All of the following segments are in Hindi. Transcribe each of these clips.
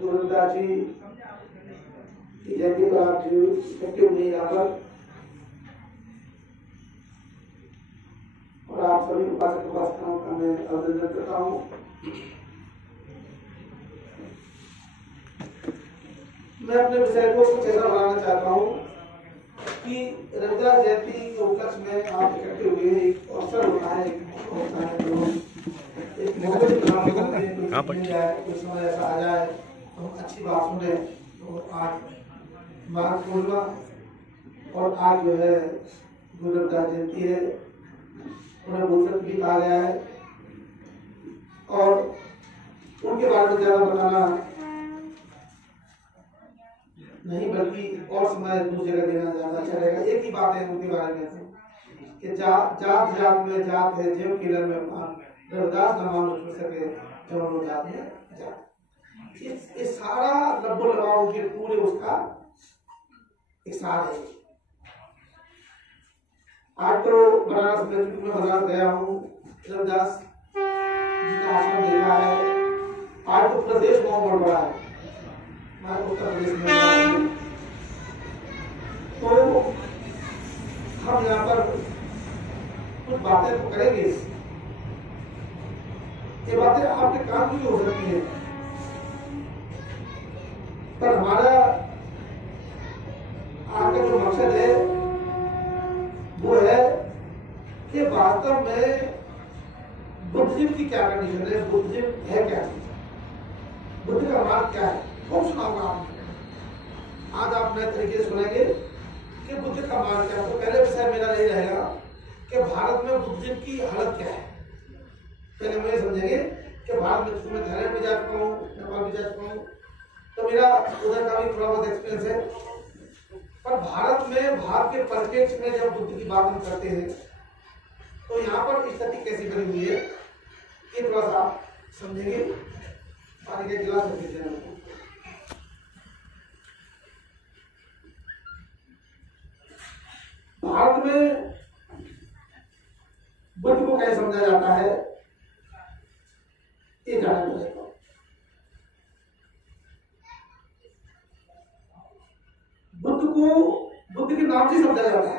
गुरुदास जी की जयंती पर आप जो इकट्ठे हुए यहाँ पर और आप सभी उपासक उपासनाओं का मैं अभिनंदन करता हूँ। मैं अपने विषय को कुछ ऐसा बनाना चाहता हूँ कि रविदास जयंती के उपलक्ष्य में आप इकट्ठे हुए हैं, एक अवसर होता है, कोई समय ऐसा आ जाए तो हम अच्छी बात सुने। तो आज माघ पूर्णिमा और आज जो है गुरु रविदास जयंती है, उन्हें भूषण भी कहा गया है और उनके बारे में ज्यादा बताना नहीं बल्कि और समय दूसरी जगह देना ज्यादा अच्छा रहेगा। एक ही बात है उनके बारे में कि जात जात में जात है जीव किलन में रविदास न मानुष हो सके जो जात में जात। इस सारा लब्बो लगाओ के पूरे उसका एक सार है। आज तो बनारस में बनारस गया हूँ, रविदास जी का आश्रम देखा है। आज तो प्रदेश बहुत बड़ा है, मैं उत्तर प्रदेश में तो हम यहाँ पर कुछ बातें तो करेंगे। ये बातें आपके काम की हो सकती है, पर हमारा आपका जो मकसद है वो है कि वास्तव में बुद्धिज्म की क्या कंडीशन है, बुद्धिज्म है क्या, बुद्ध का मार्ग क्या है, वो सुनाऊंगा आपको। आज आप नए तरीके से सुनेंगे कि बुद्ध का मार्ग क्या है। तो पहले विषय मेरा यही रहेगा कि भारत में बुद्धिज्म की हालत क्या है। पहले हम ये समझेंगे कि भारत में मैं थाईलैंड भी जा चुका हूँ, नेपाल भी जा चुका हूँ, तो मेरा उधर का भी थोड़ा बहुत एक्सपीरियंस है। पर भारत में भारत के परिप्रेक्ष्य में जब बुद्ध की बात हम करते हैं तो यहाँ पर स्थिति कैसी बनी हुई है ये थोड़ा सा समझेंगे। पानी का गिलास रख दीजिए। भारत में बुद्ध को कैसे समझा जाता है ये जानना चाहिए। बुद्ध को बुद्ध के नाम से समझा जाता है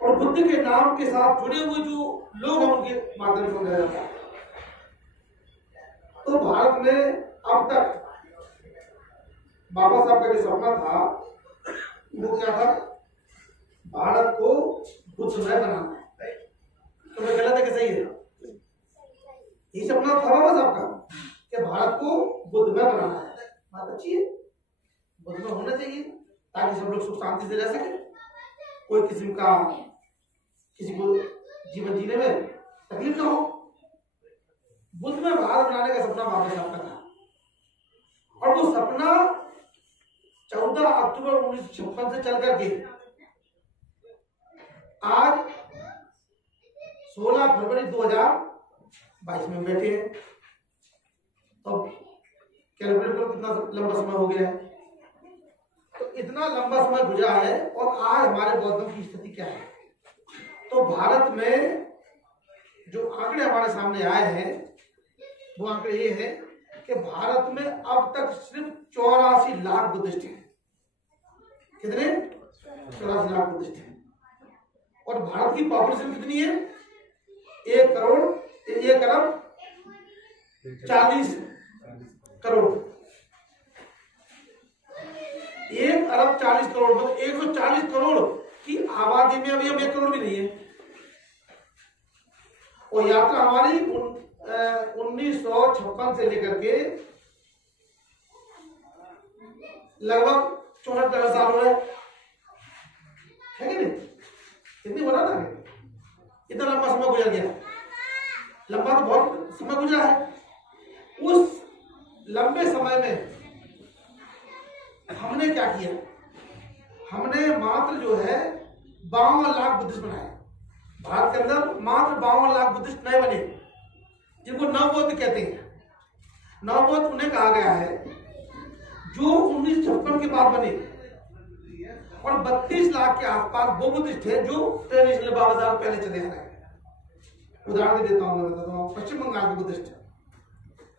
और बुद्ध के नाम के साथ जुड़े हुए जो लोग हैं उनके माध्यम से समझा जाता है। तो भारत में अब तक बाबा साहब का जो सपना था वो क्या था, भारत को बुद्धमय बनाना है। तो मैं गलत है कि सही है? ये सपना था बाबा साहब का कि भारत को बुद्धमय बनाना है। बात अच्छी है, बुद्धमय होना चाहिए ताकि सब लोग सुख शांति से रह सके, कोई किस्म का किसी को जीवन जीने में तकलीफ ना हो। बुद्ध में भारत बनाने का सपना बाबा साहब का था और वो सपना 14 अक्टूबर 1956 से चल करके आज 16 फरवरी 2022 में बैठे हैं। तो कैलकुलेट करो कितना लंबा समय हो गया है। तो इतना लंबा समय गुजरा है और आज हमारे बौद्धों की स्थिति क्या है। तो भारत में जो आंकड़े हमारे सामने आए हैं वो आंकड़े ये है कि भारत में अब तक सिर्फ 84 लाख बुद्धिस्ट हैं। कितने? 84 लाख बुद्धिस्ट हैं। और भारत की पॉपुलेशन कितनी है? 1 अरब 40 करोड़। 1 अरब 40 करोड़ मतलब 140 करोड़ की आबादी में अभी हम 1 करोड़ भी नहीं है। और यात्रा हमारी 1956 से लेकर के लगभग 64 साल हो रहे है कि नहीं? कितनी बड़ा था, इतना लंबा समय गुजर गया। लंबा तो बहुत समय गुजरा है। उस लंबे समय में हमने क्या किया, हमने मात्र जो है 52 लाख बुद्धिस्ट बनाए। भारत के अंदर मात्र 52 लाख बुद्धिस्ट नए बने जिनको नवबौद्ध कहते हैं। नवबौद्ध उन्हें कहा गया है जो 1956 के बाद बने और 32 लाख के आसपास वो बुद्धिस्ट थे जो ट्रेडिशनल बाबा साहब पहले चले आ रहे हैं। उदाहरण देता हूं, मैं बताता हूं। पश्चिम बंगाल के बुद्धिस्ट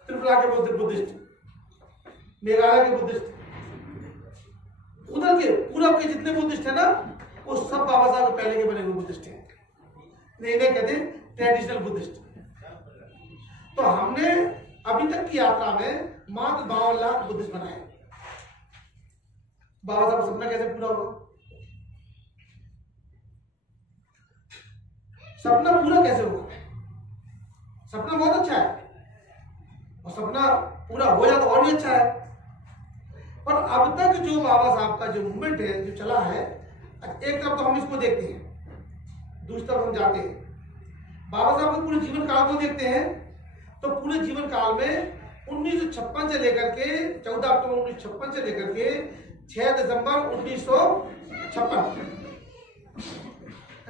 त्रिपुरा के बुद्धिस्ट, मेघालय के बुद्धिस्ट, उधर के पूरब के जितने बुद्धिस्ट है ना, वो सब बाबा साहब के पहले के बने हुए बुद्धिस्ट हैं। इन्हें कहते हैं ट्रेडिशनल बुद्धिस्ट। तो हमने अभी तक की यात्रा में मात्र 52 लाख बुद्धिस्ट बनाए। बाबा साहब का सपना कैसे पूरा होगा? सपना पूरा कैसे होगा? सपना बहुत अच्छा है और सपना पूरा हो जाए तो और भी अच्छा है। पर अब तक जो बाबा साहब का जो मूवमेंट है, जो चला है, एक तरफ तो हम इसको देखते हैं, दूसरी तरफ हम जाते हैं बाबा साहब के पूरे जीवन काल को देखते हैं। तो पूरे जीवन काल में 1956 से लेकर के 14 अक्टूबर 1956 से लेकर के 6 दिसंबर 1956,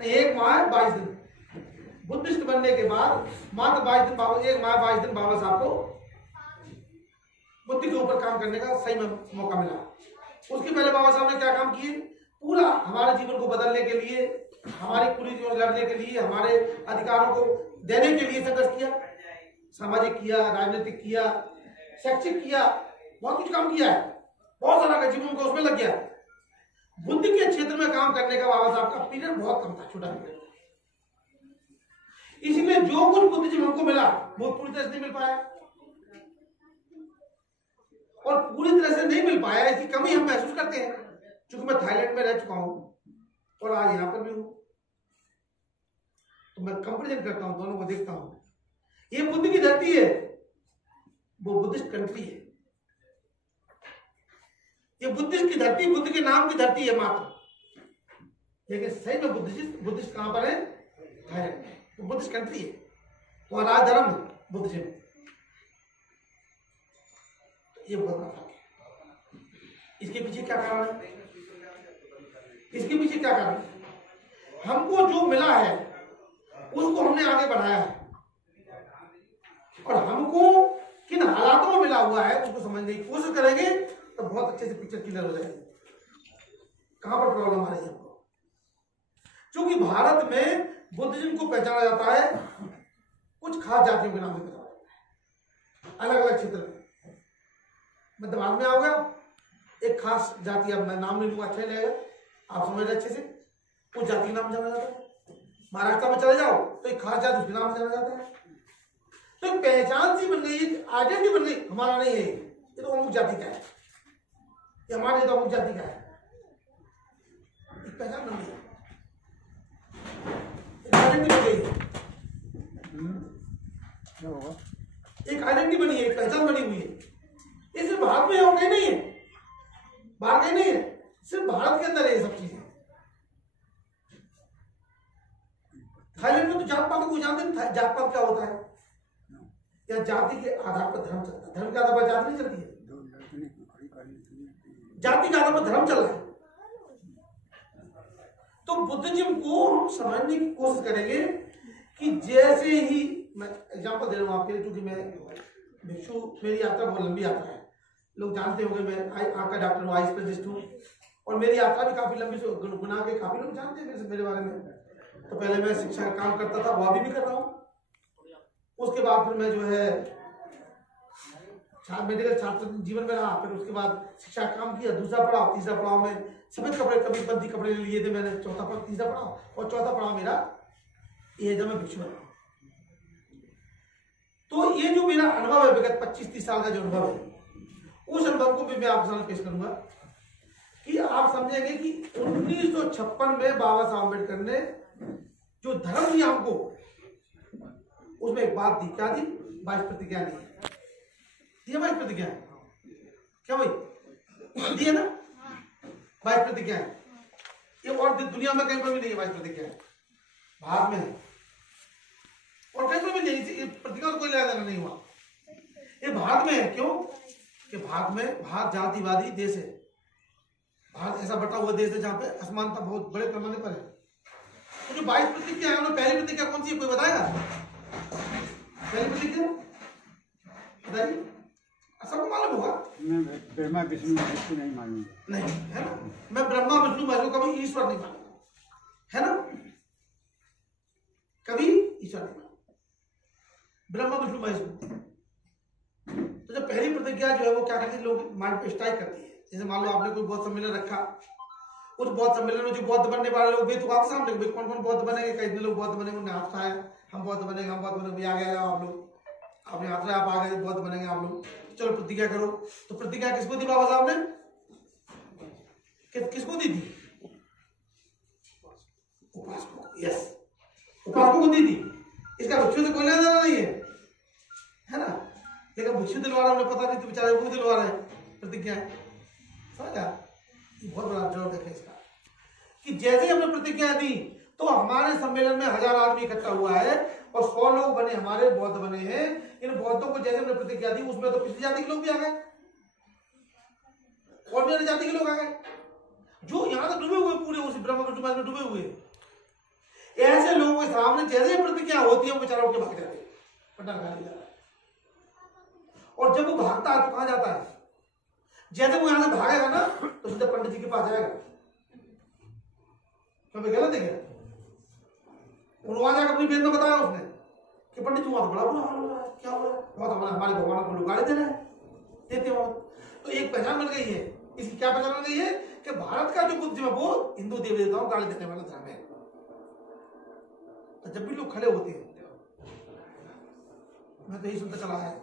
एक माह 22 दिन बुद्धिस्ट बनने के बाद, मात्र 22 दिन बाबा, एक माह 22 दिन बाबा साहब को बुद्धि के ऊपर काम करने का सही मौका मिला। उसके पहले बाबा साहब ने क्या काम किए? पूरा हमारे जीवन को बदलने के लिए, हमारी पूरी जीवन लड़ने के लिए, हमारे अधिकारों को देने के लिए संघर्ष किया। सामाजिक किया, राजनीतिक किया, शैक्षिक किया, बहुत कुछ काम किया है। बहुत सारा का जीवन को उसमें लग गया। बुद्धि के क्षेत्र में काम करने का बाबा साहब का पीरियड बहुत कम था, छोटा पीरियड। इसलिए जो कुछ बुद्धिज्म हमको मिला वो पूरी तरह से नहीं मिल पाया, और पूरी तरह से नहीं मिल पाया इसकी कमी हम महसूस करते हैं। क्योंकि मैं थाईलैंड में रह चुका हूं और आज यहां पर भी हूं, तो मैं कंपेरिजन करता हूं, दोनों को देखता हूं। ये बुद्ध की धरती है, वो बुद्धिस्ट कंट्री है। ये बुद्धिस्ट की धरती, बुद्ध के नाम की धरती है मात्र, लेकिन सही में बुद्धिस्ट कहां पर है? थाईलैंड में। तो बुद्धिस्ट कंट्री है, वो राज धर्म है बुद्धिज्म। ये बहुत बड़ा फर्क है। इसके पीछे क्या कारण है? इसके पीछे क्या कारण है? हमको जो मिला है उसको हमने आगे बढ़ाया है, और हमको किन हालातों में मिला हुआ है उसको समझने की कोशिश करेंगे तो बहुत अच्छे से पिक्चर क्लियर हो जाएगी कहां पर प्रॉब्लम आ रही है हमको। क्योंकि भारत में बुद्धिज्म को पहचाना जाता है कुछ खास जातियों के नाम से पहचाना जाता है, अलग अलग क्षेत्र में। मैं दिमाग में आऊंगा एक खास जाति, अब मैं नाम नहीं लूंगा, अच्छा लगेगा, आप समझ रहे अच्छे से, उस जाति का नाम जाना जाता है। महाराष्ट्र में चले जाओ तो एक खास जाति, उसके नाम से जाना जाता है। तो एक पहचान सी बन गई, आइडेंटिटी बन गई, हमारा नहीं है ये तो अमुक जाति का है, ये हमारे तो अमुक जाति का है, एक पहचान बन गई, एक आइडेंटिटी बन गई, एक आइडेंटिटी बनी है, एक पहचान बनी हुई है। ये सिर्फ भारत में है और कहीं नहीं है, बाहर कहीं नहीं है, सिर्फ भारत के अंदर है ये सब चीजें। थाईलैंड में तो जात पात को जानते हैं, जात पात क्या होता है, या जाति के आधार पर धर्म चलता है। धर्म के आधार पर जाति नहीं चलती है, जाति के आधार पर धर्म चल रहा है। तो बुद्धिज्म को हम समझने की कोशिश करेंगे कि जैसे ही, मैं एग्जांपल दे रहा हूं आपके लिए, क्योंकि मैं भिक्षु, मेरी यात्रा बहुत लंबी यात्रा है, लोग जानते होंगे मैं आंख का डॉक्टर हूँ, आई स्पेशलिस्ट हूँ, और मेरी यात्रा भी काफी लंबी, गुना के काफी लोग जानते हैं मेरे बारे में। तो पहले मैं शिक्षा का काम करता था, वो अभी भी कर रहा हूँ। उसके बाद फिर मैं जो है मेडिकल छात्र जीवन में रहा, फिर उसके बाद शिक्षा का काम किया, दूसरा पड़ाव, तीसरा पड़ाव में सफेद कपड़े, कभी बंदी कपड़े लिए थे मैंने, चौथा पड़ाव, तीसरा पड़ाव, और चौथा पड़ाव मेरा ये जब मैं भिक्षु बना। तो ये जो मेरा अनुभव है विगत 25-30 साल का जो अनुभव है, उस अनुभव को भी मैं आपके सामने पेश करूंगा कि आप समझेंगे कि 1956 में बाबा साहब अम्बेडकर ने जो धर्म दिया हमको, उसमें एक बात दी, क्या दी? 22 प्रतिज्ञा दी। ये 22 प्रतिज्ञा है क्या भाई? दी है ना 22 प्रतिज्ञा है। ये और दुनिया में कहीं पर भी नहीं है 22 प्रतिज्ञा, भारत में है और कहीं पर भी नहीं। प्रतिज्ञा को कोई लेना देना नहीं हुआ, ये भारत में है। क्यों? कि भारत में, भारत जातिवादी देश है, भारत ऐसा बटा हुआ देश है जहां पे असमानता बहुत बड़े पैमाने पर है। तो जो 22 प्रतिज्ञा है, उन्होंने पहली प्रतिज्ञा कौन सी है, कोई बताएगा? पहली प्रतिज्ञा बताइए, सबको मालूम होगा। मैं ब्रह्मा विष्णु महेश नहीं मानूंगा, नहीं है ना, मैं ब्रह्मा विष्णु महेश, कभी ईश्वर नहीं मानूंगा, है ना, कभी ईश्वर नहीं मानूंगा, ब्रह्मा विष्णु महेश। पहली प्रतिज्ञा जो है वो क्या करती है, लोग माइंड पे स्ट्राइक करती है। जैसे मान लो आपने कोई बौद्ध सम्मेलन रखा, उस बौद्ध सम्मेलन में जो बौद्ध बनने वाले लोग भी तो आपके सामने कौन कौन बौद्ध बनेंगे, कई लोग बौद्ध बनेंगे, उन्हें हाथ उठाया हम बौद्ध बनेंगे, हम बौद्ध बनेंगे, आ गए आप लोग, आपने हाथ उठाया, आप आ गए बौद्ध बनेंगे आप लोग, चलो प्रतिज्ञा करो। तो प्रतिज्ञा किसको दी बाबा साहब ने, किसको दी थी, उपासकों, यस उपासकों को दी थी। इसका भिक्षु से कोई लेना देना नहीं है ना, लेकिन भिक्षु दिलवा रहा उन्हें पता नहीं तो बेचारे वो दिलवा रहे हैं प्रतिज्ञा है, समझा। ये बहुत बड़ा जवाब है इसका कि जैसे हमने प्रतिज्ञा दी तो हमारे सम्मेलन में 1000 आदमी इकट्ठा हुआ है और 100 लोग बने, हमारे बौद्ध बने हैं। इन बौद्धों को जैसे हमने प्रतिज्ञा दी उसमें तो पिछली जाति के लोग भी आ गए और भी अन्य जाति के लोग आ गए जो यहां तक डूबे हुए पूरे उस ब्रह्म में डूबे हुए। ऐसे लोगों के सामने जैसे प्रतिज्ञा होती है वो बेचारा उठ के भाग जाते हैं, पंडाल खा लिया। और जब वो भागता है तो कहां जाता है, जैसे वो यहां से भागेगा ना तो सीधे पंडित जी के पास जाएगा। कभी गलत है क्या, वहां जाकर अपनी बेद में बताया उसने कि पंडित जी वहां तो बड़ा बुरा हाल हो रहा है, क्या हो रहा है, वहां तो हमारे भगवान को लोग गाली दे रहे हैं, देते हो। तो एक पहचान बन गई है, इसकी क्या पहचान बन गई है कि भारत का जो बुद्ध है वो हिंदू देवी देवताओं गाली देने वाला धर्म है। तो जब भी लोग खड़े होते हैं, मैं तो यही सुनता चला है,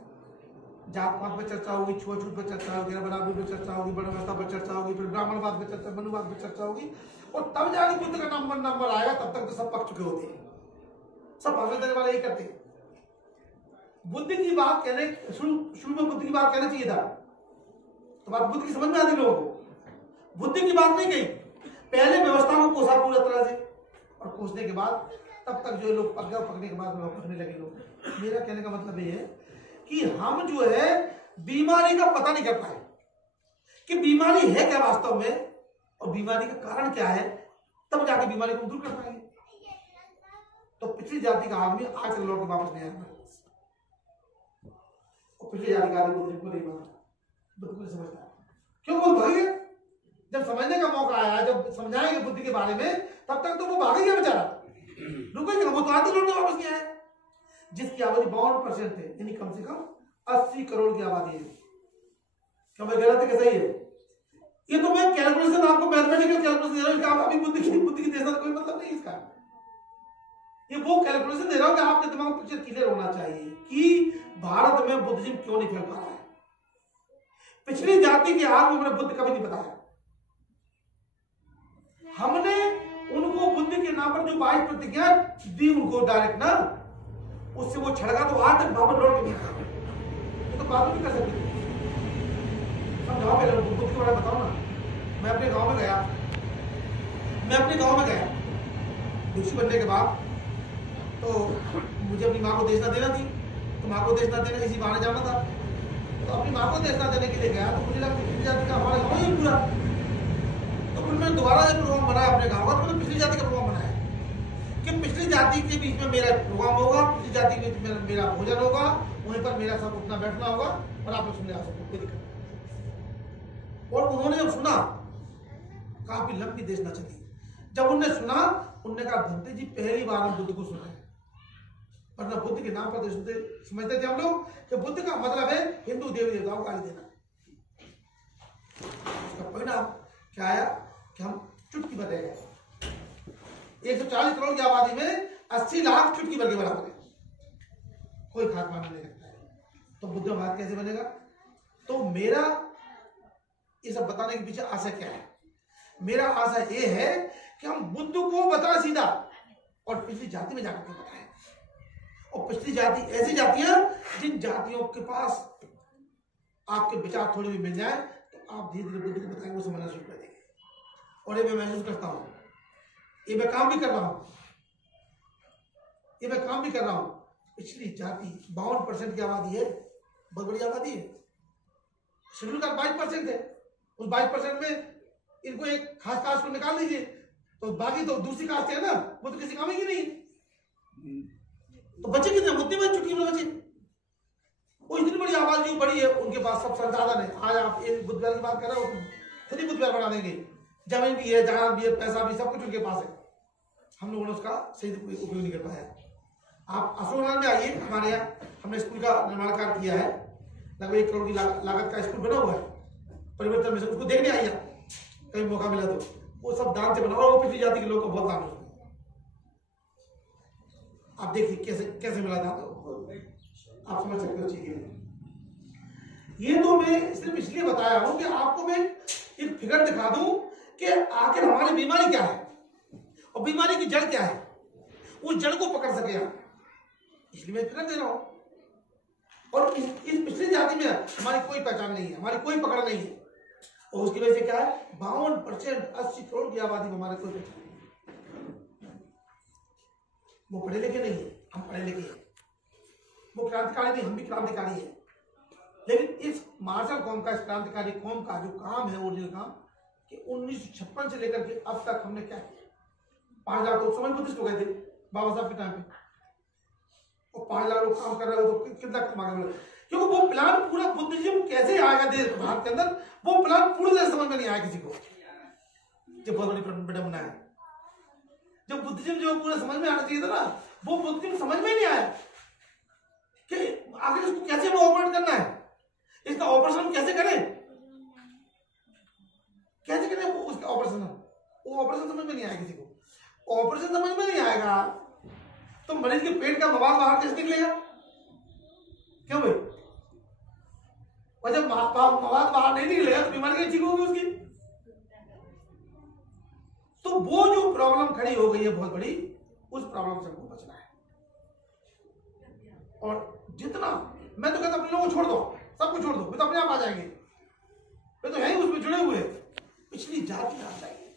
जात पात पर चर्चा होगी, छुआछूत पर चर्चा होगी, बराबरी पर चर्चा होगी, वर्णव्यवस्था पर चर्चा होगी, फिर ब्राह्मणवाद पर चर्चा, मनुवाद पर चर्चा होगी, और तब जाके बुद्ध का नंबर आएगा। तब तक तो सब पक चुके होते हैं, सब भाषण देने वाले यही करते हैं। बुद्ध की बात कहने शुरू में बुद्ध की बात कहना चाहिए था, तो बात बुद्ध की समझ में आती लोगों को। बुद्ध की बात नहीं कही, पहले व्यवस्था को कोसा पूरा तरह से, और कोसने के बाद तब तक जो लोग पक गए, पकने के बाद पकने लगे लोग। मेरा कहने का मतलब ये है कि हम जो है बीमारी का पता नहीं कर पाए कि बीमारी है क्या वास्तव में और बीमारी का कारण क्या है, तब जाके बीमारी को दूर कर पाएंगे। तो पिछली जाति का आदमी आज लौट के वापस नहीं आया, और पिछली जाति का आदमी बुद्ध को नहीं मानता, बुद्ध को समझता। क्यों बोल भागे, जब समझने का मौका आया, जब समझाएंगे बुद्ध के बारे में, तब तक तो वो भाग गया बेचारा, रुकेगा, वो तो आते लौट के वापस नहीं आया। जिसकी आबादी 52% है, यानी कम से कम 80 करोड़ की आबादी है। क्या मैं गलत है कि सही है? ये तो मैं कैलकुलेशन आपको मैथमेटिकल कैलकुलेशन दे रहा हूं, अभी बुद्ध की देश का कोई मतलब नहीं इसका। ये वो कैलकुलेशन दे रहा हूं कि आपके दिमाग में क्लियर होना चाहिए कि भारत में बुद्धिज्म क्यों नहीं फैल पा रहा है। पिछली जाति के हाल में हमने बुद्ध कभी नहीं बताया। हमने उनको बुद्ध के नाम पर जो 22 प्रतिज्ञा दी उनको डायरेक्ट ना, उससे वो छड़का तो आज तक वापस लौट के नहीं आया। ये तो बात नहीं कर सकते। समझाओ पहले बुद्ध के बारे में बताओ ना। मैं अपने गांव में गया, भिक्षु बनने के बाद तो मुझे अपनी माँ को देशना देना थी, तो माँ को देशना देना इसी बहाने जाना था। तो अपनी माँ को देशना देने के लिए गया, तो मुझे लगा पिछली जाति का हमारे गाँव ही पूरा। तो फिर मैंने दोबारा जो प्रोग्राम बनाया अपने गाँव का, तो मैंने पिछली जाति का प्रोग्राम बनाया कि पिछली जाति के बीच में मेरा प्रोग्राम होगा, पिछली जाति के बीच में मेरा भोजन होगा, वहीं पर मेरा सब उठना बैठना होगा और आप लोग सुनने आ सकते, कोई दिक्कत। और उन्होंने जब सुना, काफी लंबी देशना चली। जब उन्होंने सुना, उन्होंने कहा भंते जी पहली बार हम बुद्ध को सुना है, वरना बुद्ध के नाम पर समझते थे हम लोग कि बुद्ध का मतलब है हिंदू देवी देवताओं को गाली देना। इसका परिणाम क्या आया कि हम चुटकी भर गए। 140 करोड़ की आबादी में 80 लाख चुटकी भर के बराबर है, कोई खास मानने नहीं रखता है। तो बुद्ध भारत कैसे बनेगा? तो मेरा ये सब बताने के पीछे आशा क्या है? मेरा आशा ये है कि हम बुद्ध को बता सीधा और पिछली जाति में जाकर बताएं। और पिछली जाति ऐसी जातियां जिन जातियों के पास आपके विचार थोड़ी भी मिल जाए तो आप धीरे धीरे बुद्ध को बताएंगे, वो समझना शुरू कर देंगे। और ये मैं महसूस करता हूं, ये मैं काम भी कर रहा हूं, पिछली जाति 52% की आबादी है, बहुत बड़ी आबादी है। शेड्यूल का 22% है, उस 22% में इनको एक खास कास्ट को निकाल लीजिए तो बाकी तो दूसरी कास्ट है ना, वो तो किसी काम की नहीं। तो बच्चे कितने उतनी बड़ी चुटकी में बचे। वो इतनी बड़ी आबादी जो बड़ी है, उनके पास सब संसाधन है। आज आप एक बुद्धवार की बात कर रहे हो, खुद ही बुद्धवार बना देंगे, जमीन भी है, जहां भी है, पैसा भी, सब कुछ उनके पास है। हम लोगों ने उसका सही उपयोग नहीं कर पाया। आप अशोक नगर में आइए, हमारे यहाँ हमने स्कूल का निर्माण कार्य किया है। लगभग 1 करोड़ की लागत का स्कूल बना हुआ है परिवर्तन मिशन, उसको देखने आइए कहीं मौका मिला तो। वो सब दान से बना और वो पिछड़ी जाति के लोगों को बहुत दान है। आप देखिए कैसे कैसे मिला था, तो आप समझ सकते हो चीजें। ये तो मैं सिर्फ इसलिए बताया हूं कि आपको मैं एक फिगर दिखा दूं कि आखिर हमारी बीमारी क्या है और बीमारी की जड़ क्या है, उस जड़ को पकड़ सके आप, इसलिए मैं फिगर दे रहा हूं। और इस पिछली जाति में हमारी कोई पहचान नहीं है, हमारी कोई पकड़ नहीं है, और उसकी वजह से क्या है 52% 80 करोड़ की आबादी में हमारे कोई पहचान नहीं है। वो पढ़े लिखे नहीं है, हम पढ़े लिखे हैं। वो क्रांतिकारी नहीं, हम भी क्रांतिकारी हैं। लेकिन इस मार्शल कौम का, इस क्रांतिकारी कौम का जो काम है, ओरिजिनल काम, कि 1956 से लेकर के अब तक हमने क्या किया। 5 लाख तो समय बुद्धिस्ट हो गए थे बाबा साहब के टाइम पे, और 5 लाख लोग काम कर रहे हो तो कितना कमा कर, क्योंकि वो प्लान पूरा बुद्धिज्म कैसे आएगा देश भारत के अंदर, वो प्लान पूरी तरह समझ में नहीं आया किसी को। जब बहुत बड़ी विडंबना है, जब बुद्धिज्म जो पूरा समझ में आना चाहिए था ना, वो बुद्धिज्म समझ में नहीं आया कि आखिर इसको कैसे ऑपरेट करना है, इसका ऑपरेशन कैसे करें, कैसे करें वो उसका ऑपरेशन। वो ऑपरेशन समझ में नहीं आया किसी को। ऑपरेशन समझ में नहीं आएगा तो मरीज के पेट का मवाद बाहर कैसे निकलेगा, क्यों भाई? और जब मवाद बाहर नहीं निकलेगा तो बीमारी कैसे ठीक होगी उसकी? तो वो जो प्रॉब्लम खड़ी हो गई है बहुत बड़ी, उस प्रॉब्लम से हमको बचना है। और जितना मैं तो कहता अपने लोगों को छोड़ दो, सबको छोड़ दो, वे तो अपने आप आ जाएंगे, वे तो है ही उसमें जुड़े हुए। पिछली जाति आ जाएगी।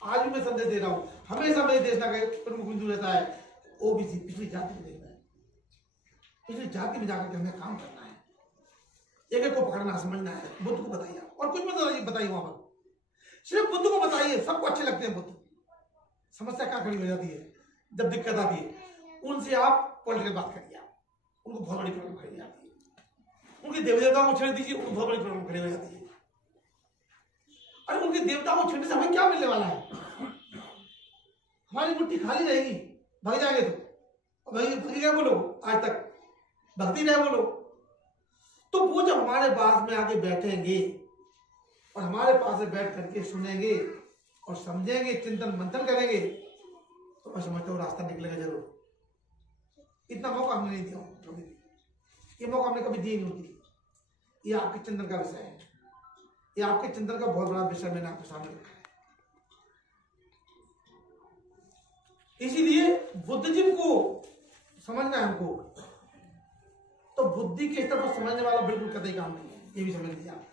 आज भी मैं संदेश दे रहा हूं, हमेशा मेरे देश का प्रमुख बिंदु रहता है ओबीसी, पिछली जाति में देखना है, पिछली जाति में जाकर के हमें काम करना है, एक एक को पकड़ना समझना है। बुद्ध को बताइए और कुछ मत बताइए, वहां पर सिर्फ बुद्ध को बताइए, सबको अच्छे लगते हैं बुद्ध। समस्या क्या खड़ी हो जाती है जब दिक्कत आती है, उनसे आप पॉलिटिकल बात करिए, उनको बहुत बड़ी प्रॉब्लम खड़ी जाती है। उनके देवी देवताओं को छेड़ दीजिए, उनको बहुत बड़ी प्रॉब्लम खड़ी हो जाती है। अरे उनके देवताओं को छेड़ने से हमें क्या मिलने वाला है? हमारी मुट्ठी खाली रहेगी, भाग जाएंगे तो भक्ति रहे वो लोग, आज तक भक्ति रहे वो लोग। तो वो जब हमारे पास में आके बैठेंगे और हमारे पास में बैठ करके सुनेंगे और समझेंगे, चिंतन मंथन करेंगे, तो मैं समझता हूँ रास्ता निकलेगा जरूर। इतना मौका हमने नहीं दिया कभी, ये मौका हमने कभी दिया नहीं होती। ये आपके चिंतन का विषय है, ये आपके चिंतन का बहुत बड़ा विषय मैंने आपके सामने रखा है। इसीलिए बुद्धिज्म को समझना है हमको, तो बुद्धि के स्तर पर समझने वाला बिल्कुल कतई काम नहीं है, ये भी समझ लीजिए आप।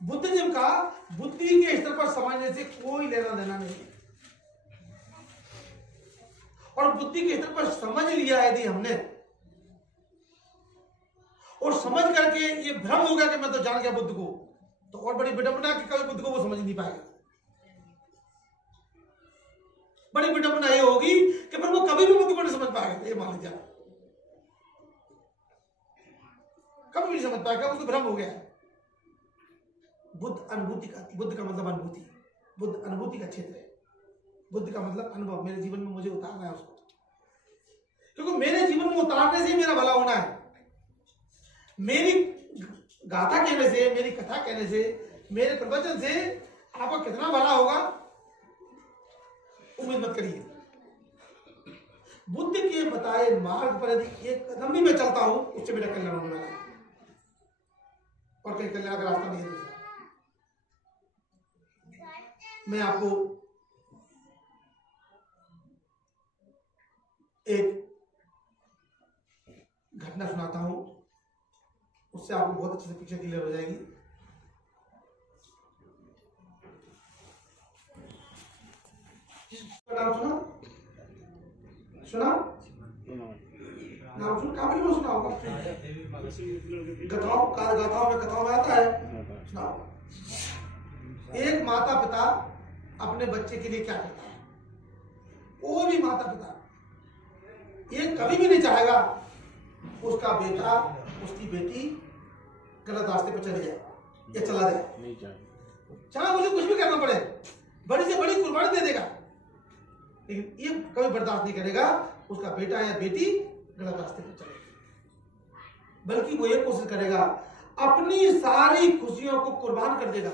बुद्धिज्म का बुद्धि के स्तर पर समझने से कोई लेना देना नहीं है। और बुद्धि के स्तर पर समझ लिया यदि हमने, और समझ करके ये भ्रम हो गया कि मैं तो जान गया बुद्ध को, तो और बड़ी विडंबना कि कभी बुद्ध को वो समझ नहीं पाएगा। बड़ी विडंबना ये होगी कि फिर वो कभी भी बुद्ध को नहीं समझ पाएगा। ये मान लीजिए, कभी भी नहीं समझ पाएगा, उसको भ्रम हो गया है। बुद्ध अनुभूति का, बुद्ध का मतलब अनुभूति, बुद्ध अनुभूति का क्षेत्र है। बुद्ध का मतलब अनुभव, मेरे जीवन में मुझे उतारना है उसको, क्योंकि मेरे जीवन में उतारने से ही मेरा भला होना है। मेरी गाथा कहने से, मेरी कथा कहने से, मेरे प्रवचन से आपका कितना भला होगा उम्मीद मत करिए। बुद्ध के बताए मार्ग पर यदि एक कदम भी मैं चलता हूं, उससे मेरा कल्याण होने वाला है, और कहीं कल्याण का रास्ता नहीं है दूसरा। मैं आपको एक घटना सुनाता हूं, उससे आपको बहुत अच्छे से पिक्चर क्लियर हो जाएगी। नाम सुना? सुना? नाम सुन, काफी लोग सुना होगा। गाथाओं में आता है, सुना होगा। एक माता पिता अपने बच्चे के लिए क्या करता है? वो भी माता पिता ये कभी भी नहीं चाहेगा उसका बेटा, उसकी बेटी गलत रास्ते पर चले जाए या चला जाए, चाहे मुझे कुछ भी करना पड़े, बड़ी से बड़ी कुर्बानी दे देगा, लेकिन ये कभी बर्दाश्त नहीं करेगा उसका बेटा या बेटी गलत रास्ते पर चले। बल्कि वो ये कोशिश करेगा, अपनी सारी खुशियों को कुर्बान कर देगा,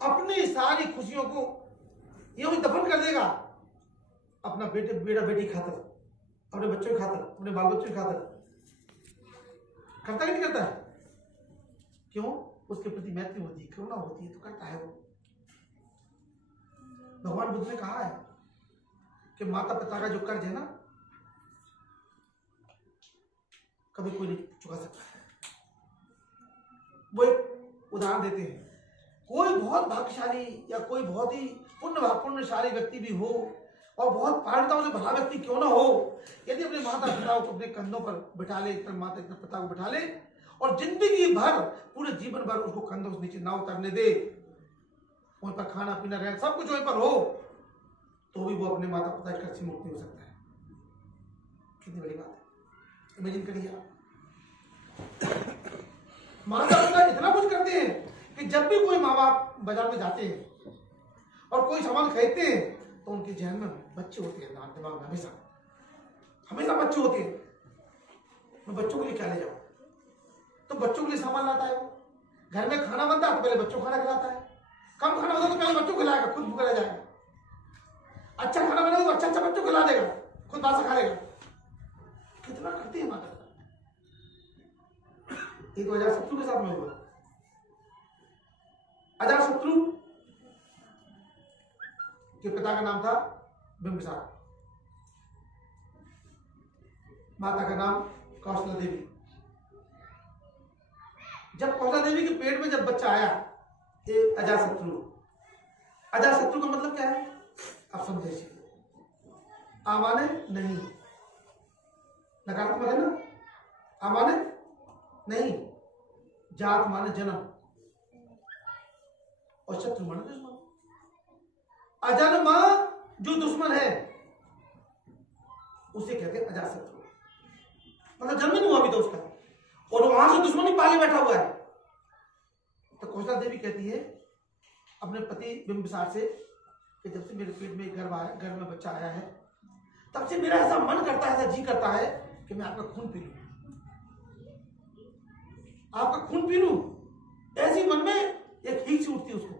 अपनी सारी खुशियों को यूं दफन कर देगा अपना बेटा बेटी खातर, अपने बच्चों की खातर, अपने बाल बच्चों की खातर। करता है कि नहीं करता है? क्यों? उसके प्रति मैत्री होती है, करुणा होती है, तो करता है वो। भगवान बुद्ध ने कहा है कि माता पिता का जो कर्ज है ना, कभी कोई नहीं चुका सकता है। वो एक उदाहरण देते हैं, कोई बहुत भाग्यशाली या कोई बहुत ही पुण्यशाली व्यक्ति भी हो और बहुत पारदर्शिता से भला व्यक्ति क्यों ना हो, यदि अपने माता पिता को अपने कंधों पर बिठा ले, माता पिता को बिठा ले और जिंदगी भर, पूरे जीवन भर उसको कंधों से नीचे ना उतरने दे, उन पर खाना पीना रहना सब कुछ वहीं पर हो, तो भी वो अपने माता पिता के कर्ज से मुक्त नहीं हो सकता है। कितनी बड़ी बात है, इमेजिन करिए आप। माता पिता इतना कुछ करते हैं कि जब भी कोई माँ बाप बाजार में जाते हैं और कोई सामान खरीदते हैं तो उनके जहन में बच्चे होते हैं, दिमाग में हमेशा हमेशा बच्चे होते हैं। मैं बच्चों के लिए क्या ले जाऊं, तो बच्चों के लिए सामान लाता है। घर में खाना बनता है तो पहले बच्चों को खाना खिलाता है, कम खाना होता तो पहले बच्चों को खिलाएगा, खुद भूखा रह जाएगा। अच्छा खाना बनेगा तो अच्छा बच्चों को खिला देगा, खुद बासा खा लेगा। कितना करते हैं माता पिता। एक अजातशत्रु के साथ में हुआ। अजातशत्रु के पिता का नाम था बिंबिसार, माता का नाम कौशला देवी। जब कौशला देवी के पेट में जब बच्चा आया, ये अजातशत्रु। अजातशत्रु का मतलब क्या है आप समझे? आ माने नहीं, नकारात्मक है ना। आ माने नहीं, जात माने जन्म, और शत्रु माने दुश्मन। अजन्मा जो दुश्मन है उसे कहते हैं अजातशत्रु, मतलब जन्म नहीं हुआ अभी तो उसका, और वहां से दुश्मन ही पाले बैठा हुआ है। तो कौशला देवी कहती है अपने पति बिंबिसार से कि जब से मेरे पेट में गर्भ में बच्चा आया है, तब से मेरा ऐसा मन करता है, ऐसा जी करता है कि मैं आपका खून पी लूं, आपका खून पी लूं। ऐसी मन में एक हीच उठती उसको।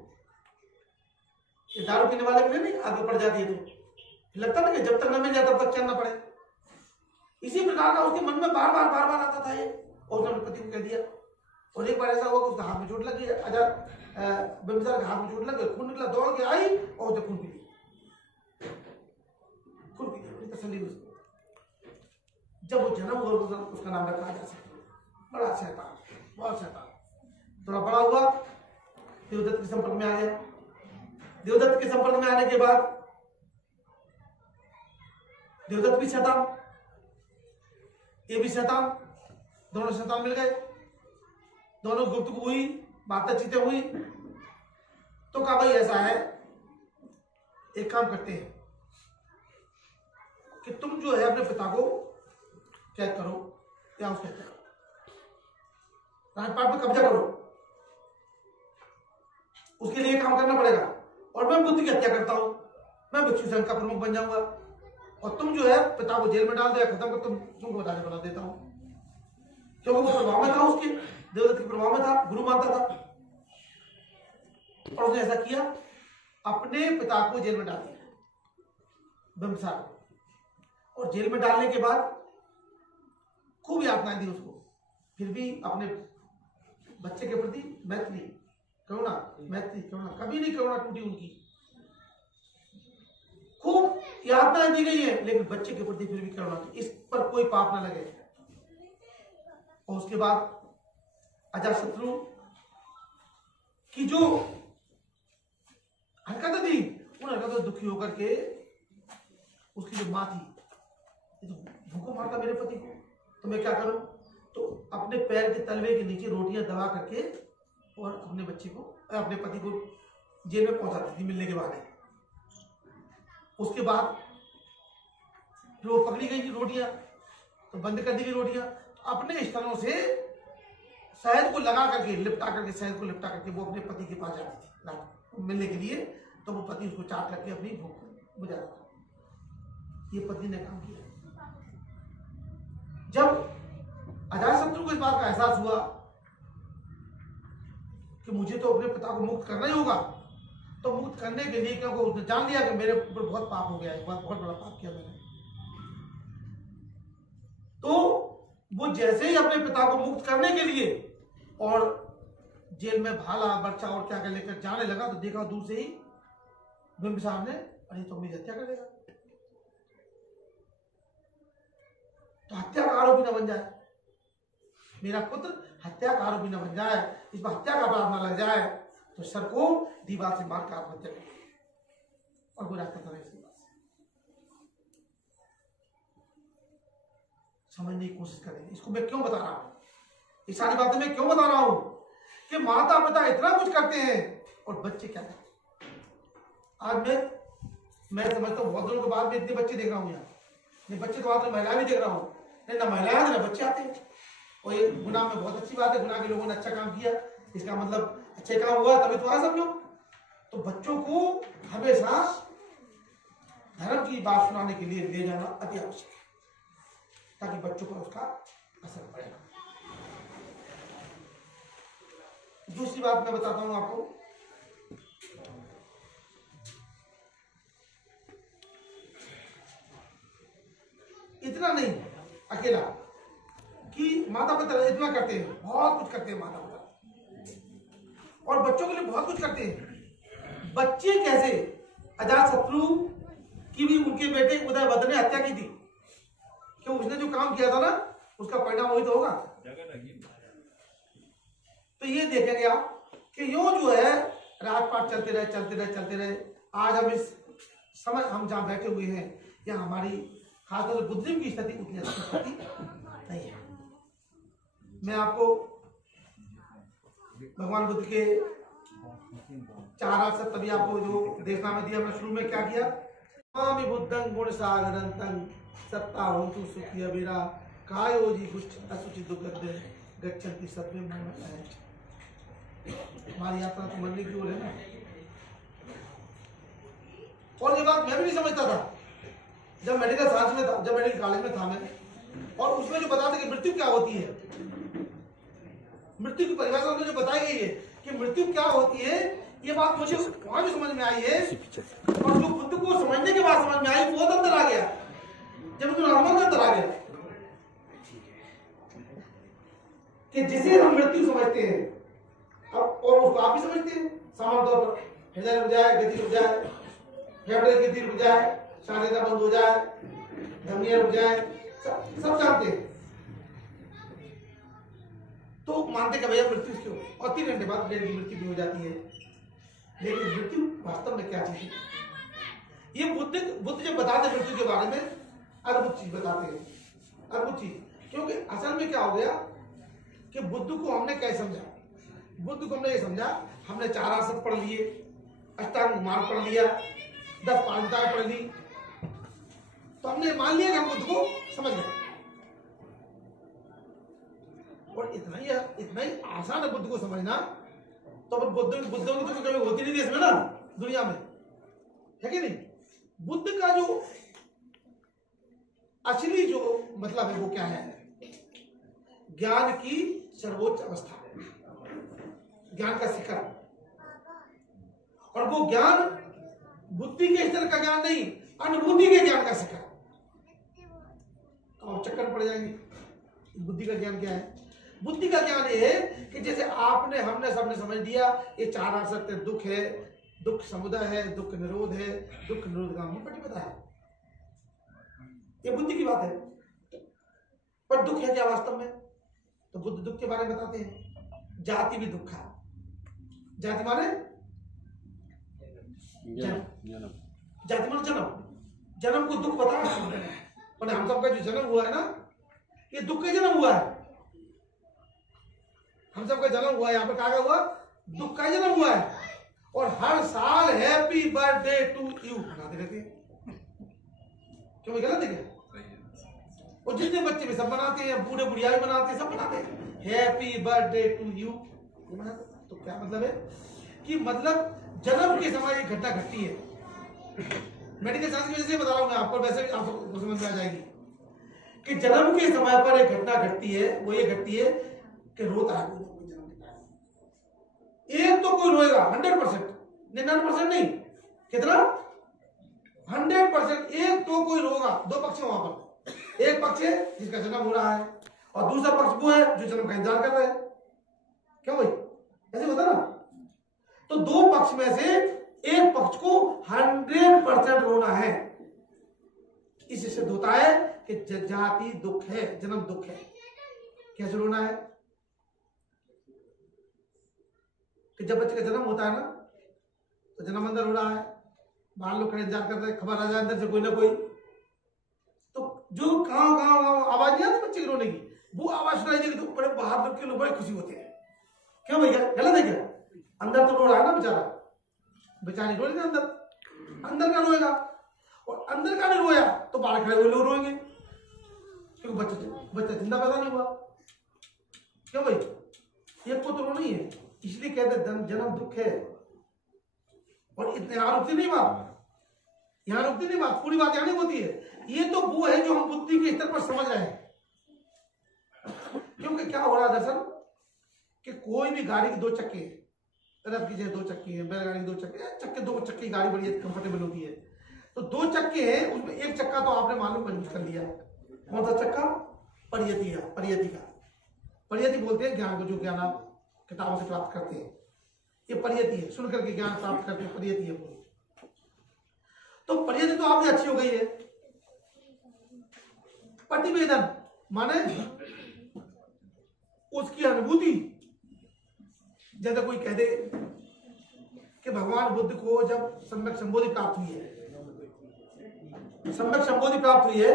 ये दारू पीने वाले के लिए नहीं, आगे पड़ जाती है तो लगता ना कि जब तक न मिल जाए तब तक चलना पड़े। इसी प्रकार का उसके मन में बार बार आता था ये, और उसने अपने पति को कह दिया। और एक बार ऐसा हुआ कि उसका हाथ में चोट लग गई, बिंबिसार के हाथ में चोट लग गई, खून निकला, दौड़ के आई और उसे खून पी लिया, खून पी लिया, बड़ी तसल्ली हुई उसको। जब वो जन्म हुआ उसका नाम रखा अजातशत्रु, बड़ा शैतान, बहुत शैतान। थोड़ा बड़ा हुआ, देवदत्त के संपर्क में आ गया। देवदत्त के संपर्क में आने के बाद देवदत्त भी शैतान, ये भी शैतान, दोनों शैतान मिल गए, दोनों गुफ्तगू हुई, बातचीतें हुई। तो कहा भाई ऐसा है, एक काम करते हैं कि तुम जो है अपने पिता को कैद करो, क्या उसको कैद करो, राजपाट में कब्जा करो, उसके लिए काम करना पड़ेगा। और मैं बुद्ध की हत्या करता हूं, मैं भिक्षु संघ का प्रमुख बन जाऊंगा, और तुम जो है पिता को जेल में डाल दो या खत्म कर, तुमको राजा बना देता हूं। क्योंकि वो प्रभाव में था, उसके देवदत्त के प्रभाव में था, गुरु मानता था। और उसने ऐसा किया, अपने पिता को जेल में डाल दिया, बिंबिसार को। और जेल में डालने के बाद खूब यातनाएं दी उसको, फिर भी अपने बच्चे के प्रति मैत्री करुणा, कभी नहीं करुणा टूटी उनकी। खूब यातनाएं दी गई है, लेकिन बच्चे के प्रति फिर भी करुणा, इस पर कोई पाप ना लगे। और उसके बाद अजातशत्रु की जो हरकत थी, उन हरकतों से दुखी होकर के उसकी जो मां थी, तो भूखों मारता मेरे पति को, तो मैं क्या करूं? तो अपने पैर के तलवे के नीचे रोटियां दबा करके और अपने बच्चे को, अपने पति को जेल में पहुंचाती थी मिलने के बाद। उसके बाद फिर वो पकड़ी गई रोटियां, तो बंद कर दी गई रोटियां, तो अपने स्तनों से शहद को लगा करके, शहद को लिपटा करके वो अपने पति के पास जाती थी रात को मिलने के लिए। तो वो पति उसको चाट करके अपनी भूख बुझाता था। ये पति ने काम किया। जब अजातशत्रु को इस बात का एहसास हुआ कि मुझे तो अपने पिता को मुक्त करना ही होगा। तो मुक्त करने के लिए, क्योंकि उसने जान लिया कि मेरे ऊपर बहुत पाप हो गया है, बहुत बड़ा पाप किया मैंने, तो वो जैसे ही अपने पिता को मुक्त करने के लिए और जेल में भाला बच्चा और क्या क्या लेकर जाने लगा, तो देखा दूर से ही बिंबिसार ने, अरे तो मेरी हत्या कर देगा, तो हत्या का आरोपी न बन जाए, मेरा पुत्र हत्या का आरोपी न बन जाए, इस पर हत्या का अपराध न लग जाए, तो सर को दीवार से मार कर आत्महत्या कर, और कोई रास्ता था इसके पास। समझने की कोशिश करें इसको। मैं क्यों बता रहा हूं, ये सारी बातें मैं क्यों बता रहा हूं कि माता पिता इतना कुछ करते हैं और बच्चे क्या करते हैं। आज मैं समझता हूं बहुत दिनों के बाद में इतने बच्चे देख रहा हूं यहाँ, नहीं बच्चे तो आते, महिला भी देख रहा हूं, नहीं ना महिलाएं आते ना बच्चे आते हैं। और ये गुनाह में बहुत अच्छी बात है, गुनाह के लोगों ने अच्छा काम किया, इसका मतलब अच्छे काम हुआ तभी तो आ सब लोग। तो बच्चों को हमेशा धर्म की बात सुनाने के लिए ले जाना अति आवश्यक है, ताकि बच्चों पर उसका असर पड़ेगा। दूसरी बात मैं बताता हूं आपको, इतना नहीं अकेला कि माता पिता इतना करते हैं, बहुत कुछ करते हैं माता पिता, और बच्चों के लिए बहुत कुछ करते हैं। बच्चे कैसे, अजातशत्रु की भी उनके बेटे उदयभद्र ने हत्या की थी, क्यों, उसने जो काम किया था ना उसका परिणाम वही तो होगा। तो ये देखा गया कि यूं जो है राजपाट चलते रहे। आज हम इस समय हम जहां बैठे हुए हैं, या हमारी खासतौर से बुद्धिज्म की स्थिति उतनी अच्छी स्थिति नहीं है। मैं आपको भगवान बुद्ध के 4 आसन तभी आपको जो देखना में दिया, मैं शुरू में क्या किया, स्वामी बुद्धं गुण सागरंतं सत्ता होतु सुखी अबीरा कायो जी कुछ असुचित दुर्गंध गच्छन्ति सत्वे मन है। हमारी यात्रा तो मरने की ओर है ना। और ये बात मैं भी नहीं समझता था जब मेडिकल साइंस में था, जब मेडिकल कॉलेज में था मैं, और उसमें जो बताते कि मृत्यु क्या होती है, मृत्यु की परिभाषा में जो बताई गई है कि मृत्यु क्या होती है, ये बात मुझे वहां भी समझ में आई है, और जो बुद्ध को समझने के बाद समझ में आई वो अंदर आ गया, जब तो नॉर्मल अंदर आ गया कि जिसे हम मृत्यु समझते हैं अब, और उसको आप भी समझते हैं सामान्य तौर पर, हृदय रुक जाए, गति रुक जाए, फेफड़े की गति रुक जाए, शारीरिक बंद हो जाए, धमनियां रुक जाए, सब जानते हैं। तो मानते कि भैया मृत्यु क्यों, और 3 घंटे बाद ब्रेन की मृत्यु भी हो जाती है। लेकिन मृत्यु वास्तव में क्या चीज है, ये बुद्ध जब बताते हैं मृत्यु के बारे में, अद्भुत चीज बताते हैं, अद्भुत चीज। क्योंकि असल में क्या हो गया कि बुद्ध को हमने क्या समझा, बुद्ध को हमने ये समझा, हमने 4 आसन पढ़ लिए, अष्टांग मार्ग पढ़ लिया, 10 पांचताएं पढ़ ली, तो हमने मान लिया कि हम बुद्ध को समझ गए। और इतना ही आसान है बुद्ध को समझना, तो अब बुद्ध की तो कभी होती नहीं इसमें ना दुनिया में, है कि नहीं। बुद्ध का जो असली जो मतलब है वो क्या है, ज्ञान की सर्वोच्च अवस्था, ज्ञान का शिखर, और वो ज्ञान बुद्धि के स्तर का ज्ञान नहीं, अनुभूति के ज्ञान का शिखर। और चक्कर पड़ जाएंगे, बुद्धि का ज्ञान क्या है, बुद्धि का ज्ञान ये है कि जैसे आपने हमने सबने समझ दिया ये 4 आसक्त दुख है, दुख समुदय है, दुख निरोध है, दुख निरोधगामी प्रतिपदा है, ये बुद्धि की बात है। पर दुख है क्या वास्तव में, तो बुद्ध दुख के बारे में बताते हैं, जाति भी दुख है, जाति माने जन्म, जाति माने जन्म, जन्म को दुख बता रहे हैं, हम सबका जो जन्म हुआ है ना ये दुख का जन्म हुआ है, हम सबका जन्म हुआ है, यहाँ पर कहा हुआ दुख का जन्म हुआ है। और हर साल हैप्पी बर्थडे टू यू मनाते रहते हैं, क्यों गलत है क्या, और जितने बच्चे भी सब बनाते हैं, बूढ़े बुढ़िया भी बनाते हैं, सब बनाते हैं हैप्पी बर्थडे टू यू मनाते। तो क्या मतलब है कि मतलब जन्म के समय एक घटना घटती है, मेडिकल साइंस की वजह से बता रहा हूं मैं आपको, वैसे भी आप समझ में आ जाएगी कि जन्म के समय पर एक घटना घटती है, वो ये घटती है कि रोता है कोई जन्म के टाइम। एक तो कोई रोएगा 100%, 99% नहीं, कितना 100%। एक तो कोई रोगा। दो पक्ष है वहां पर, एक पक्ष है जिसका जन्म हो रहा है और दूसरा पक्ष वो है जो जन्म का इंतजार कर रहा है। क्यों भाई, ऐसे होता ना। तो दो पक्ष में से एक पक्ष को 100% रोना है। इससे सिद्ध होता है कि जाति दुख है, जन्म दुख है। कैसे रोना है कि जब बच्चे का जन्म होता है ना, तो जन्म अंदर हो रहा है, बाहर लोग खड़े इंतजार कर रहे हैं, खबर आ जाए अंदर से कोई ना कोई, तो जो कहां आवाज नहीं आती बच्चे के रोने की, वो आवाज सुनाई देगी तो बड़े बाहर के लोग बड़े खुशी होते हैं। क्यों भैया, गलत है क्या? अंदर तो रो रहा है ना बेचारा, बेचारी रो रही है अंदर, अंदर का रोएगा। और अंदर का नहीं रोया तो बाहर खड़े हुए लोग रोएंगे, क्योंकि बच्चा जिंदा पैदा नहीं हुआ। क्यों भाई, एक को तो रो नहीं है, इसलिए कहते जन्म दुख है। और इतने यहां रुकती नहीं बात, यहां रुकती नहीं बात, पूरी बात यहां नहीं होती है। ये तो वो है जो हम बुद्धि के स्तर पर समझ रहे हैं। क्योंकि क्या हो रहा है दरअसल कि कोई भी गाड़ी की दो चक्के, रथ की दो चक्के है, बैलगाड़ी की दो चक्के, दो चक्के गाड़ी बड़ी कंफर्टेबल होती है। तो दो चक्के हैं, उसमें एक चक्का तो आपने मालूम यूज कर लिया। कौन सा चक्का? परियति का। परियति बोलते हैं ज्ञान को, जो ज्ञान आप किताबों से प्राप्त करते हैं, ये परियति है। सुन करके ज्ञान प्राप्त करते हैं, परियति है पूरी। तो परियति तो आपकी अच्छी हो गई है। प्रतिवेदन माने उसकी अनुभूति। जैसे कोई कह दे कि भगवान बुद्ध को जब सम्यक संबोधि प्राप्त हुई है, सम्यक संबोधि प्राप्त हुई है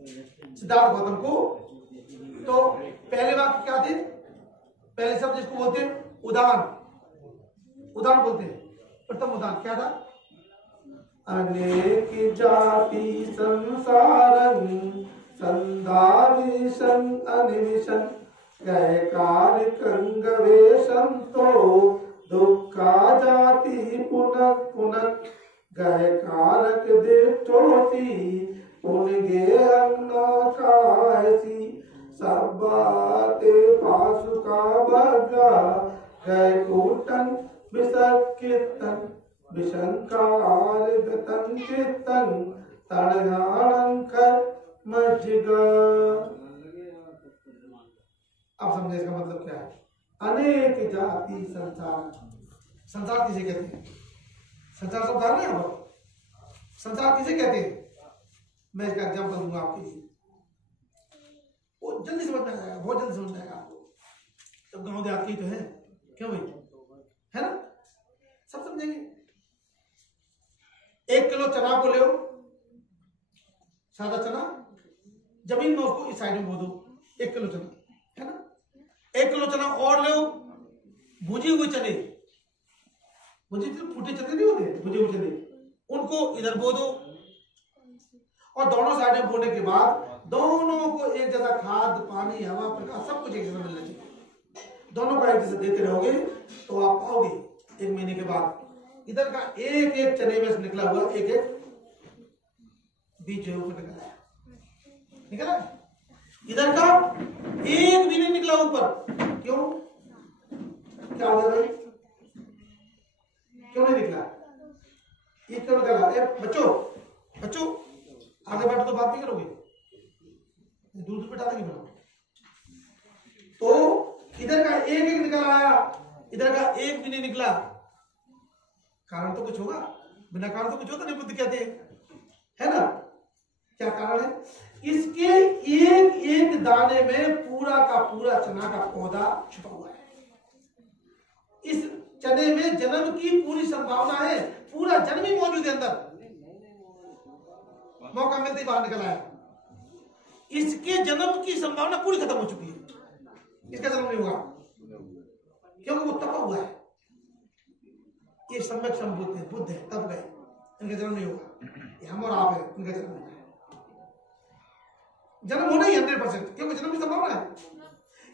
सिद्धार्थ गौतम को, तो पहले वाक्य क्या थे? पहले शब्द जिसको बोलते हैं उदान, उदान बोलते हैं। प्रथम उदान क्या था? अनेक जाति संसारं संधाविशन अनिविशन कैकार कंगवेशंतो दुखा जाति पुनः पुनः गए कारक देठोती पुनगे अन्नाकायसी सब बाते पासुका भगा गए कूटन विसकितन विशंकार गतन चित्तन तड़गाणंकर मज्जिगा। अब समझे इसका मतलब क्या है? अनेक जाति संसार, संसार किसे कहते हैं? संसार शब्द है ना, संसार किसे कहते हैं? मैं इसका एग्जाम्पल दूंगा आपके लिए, वो जल्दी समझ में आ जाएगा, बहुत जल्दी समझ में आएगा आपको। जब गांव देहात की तो है, क्यों भाई, है ना, सब समझेंगे। 1 किलो चना को ले, सादा चना, जमीन में उसको इस साइड में बो दो, 1 किलो चना, है ना। 1 किलो चना और ले, भुजी हुए चने, भुजी फूटे चने नहीं होते, भुजे हुए चने, उनको इधर बो दो। और दोनों साइड में बोने के बाद दोनों को एक जैसा खाद, पानी, हवा, प्रकाश सब कुछ एक जैसा मिलना चाहिए। दोनों का एक जैसे देते रहोगे तो आप पाओगे 1 महीने के बाद इधर का एक एक चने में से निकला हुआ एक एक बीज जो ऊपर निकला, इधर का एक भी नहीं निकला ऊपर। क्यों? क्या हो गया भाई, क्यों नहीं निकला? ये क्यों निकला? बच्चों आगे बैठो तो बात नहीं करोगे, दूर दूर बैठा देंगे बनाओ। तो इधर का एक एक निकल आया, इधर का एक भी नहीं निकला। कारण तो कुछ होगा, बिना कारण तो कुछ होता नहीं, बुद्ध कहते हैं, है ना। क्या कारण है? इसके एक एक दाने में पूरा का पूरा चना का पौधा छुपा हुआ है। इस चने में जन्म की पूरी संभावना है, पूरा जन्म ही मौजूद है अंदर, मौका मिलते ही बाहर निकल आया। इसके जन्म की संभावना पूरी खत्म हो चुकी है, इसका जन्म नहीं होगा क्योंकि वो तपा हुआ है। ये सम्यक संबुद्ध है, बुद्ध है, तब गए, इनका जन्म नहीं होगा। ये हम और आप है, इनका जन्म होगा, जन्म होना ही 100%, क्योंकि जन्म की संभावना है।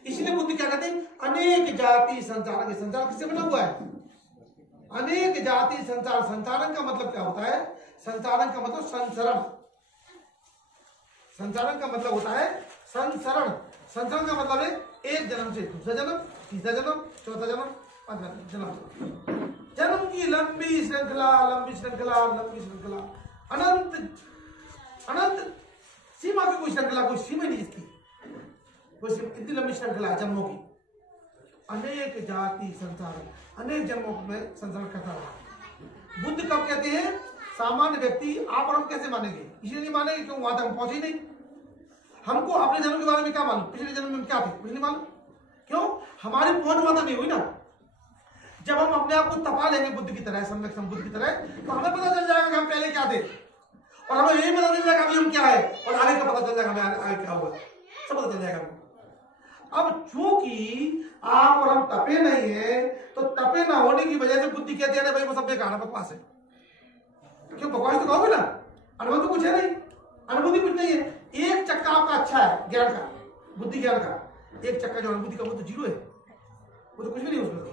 इसलिए बुद्ध क्या कहते हैं? अनेक जाति संसार। संसार किससे बना हुआ है? अनेक जाति संसार। संसारण का मतलब क्या होता है? संसारण का मतलब संसरण, संसारण का मतलब होता है संसरण। संसरण का मतलब है एक जन्म से दूसरा जन्म, तीसरा जन्म, चौथा जन्म, पांचवा जन्म। जन्म की लंबी श्रृंखला, लंबी श्रृंखला, लंबी श्रृंखला, अनंत अनंत सीमा की कोई श्रृंखला, कोई सीमा नहीं इसकी, कोई इतनी लंबी श्रृंखला है जन्मों की। अनेक जाति संसार, अनेक जन्मों में संसार करता रहा। बुद्ध कब कहते हैं? सामान्य व्यक्ति आप और हम कैसे मानेंगे? इसलिए नहीं मानेंगे क्यों? वहां तक हम पहुंचे नहीं। हमको अपने जन्म के बारे में क्या मालूम, पिछले जन्म में क्या थे कुछ नहीं मालूम। क्यों? हमारी पहुंच वहां तक नहीं हुई ना। जब हम अपने आप को तपा लेंगे बुद्ध की तरह, सम्यक संबुद्ध की तरह, तो हमें पता चल जाएगा कि हम पहले क्या थे, और हमें यही पता चल जाएगा अभी हम क्या है, और आगे का पता चल जाएगा हमें आगे क्या होगा, सब पता चल जाएगा हमको। अब चूंकि आप और हम तपे नहीं है, तो तपे ना होने की वजह से बुद्धि कहती है भाई वो सब बेकार है, बकवास है। क्यों बकवास तो कहोगे ना, अनुभव तो कुछ है नहीं, अनुभूति कुछ नहीं है। एक चक्का आपका अच्छा है ज्ञान का, बुद्धि ज्ञान का, एक चक्का जो अनुभूति का वो तो जीरो है, वो तो कुछ भी नहीं उसमें,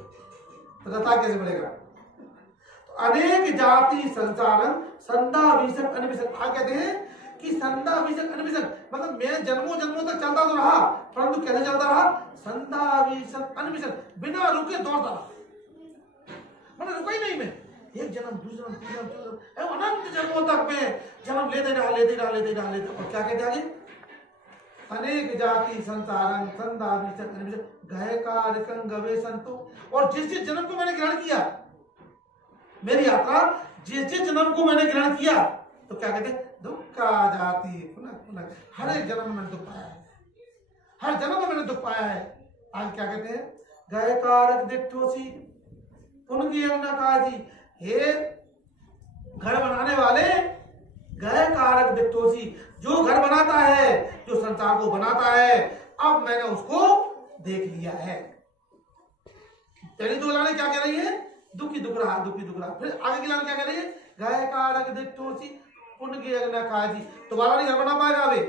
तो रता कैसे बढ़ेगा? तो अनेक जाति संसारम संधा विषक अनिविषक। आ कहते हैं कि संधा विषक अनिविषक, मतलब मैं जन्मों जन्मों तक चलता तो रहा, परंतु कैसे चलता रहा? संधा विषक अनिविषक, बिना रुके दौड़ता रहा, मतलब रुका ही नहीं मैं। एक जन्म, दूसरा जन्म, तीसरा जन्म, अनंत जन्मों तक में जन्म लेते रहा, लेते रहा, लेते रहा, लेते। और क्या कहते आगे? अनेक जाति संसारम संधा विषक अनिविषक गहे कारकं गवेषन्तु। और जिस जिस जन्म को मैंने ग्रहण किया, मेरी यात्रा जिस जिस जन्म को मैंने ग्रहण किया, तो क्या कहते हैं? दुख का जाति पुनः पुनः, हर एक जन्म में मैंने दुख पाया है, हर जन्म में मैंने दुख पाया है। आज क्या कहते हैं? गहे कारक दिट्ठोसी पुनः काजी। हे घर बनाने वाले, गहे कारक दिट्ठोसी, जो घर बनाता है, जो संसार को बनाता है, अब मैंने उसको देख लिया है। पहली दो लाने क्या कह रही है? दुखी दुख रहा, दुखी दुख रहा। फिर आगे की लाइन क्या कह रही है? गहे कारक दिट्ठोसी पुण्य काजी। दोबारा नहीं घर बना पाएगा अभी।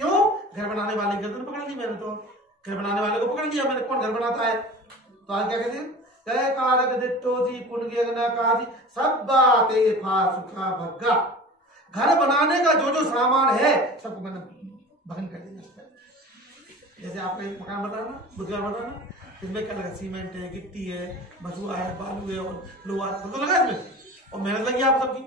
क्यों? घर बनाने वाले गर्दन पकड़ ली मैंने, तो घर बनाने वाले को पकड़ लिया मैंने, कौन घर बनाता है। तो आज क्या कहते हैं? गहे कारक दिट्ठोसी पुण्य काजी सब बातें फा सुखा भग्गा। घर बनाने का जो जो सामान है सबको मैंने भंग कर दिया। जैसे आपका एक मकान बनाना, बुद्धगार बनाना, इसमें क्या लगा? सीमेंट है, गिट्टी है, बसुआ है, बालू है और लोहा तो लगा इसमें, और मेहनत लगी आप सबकी,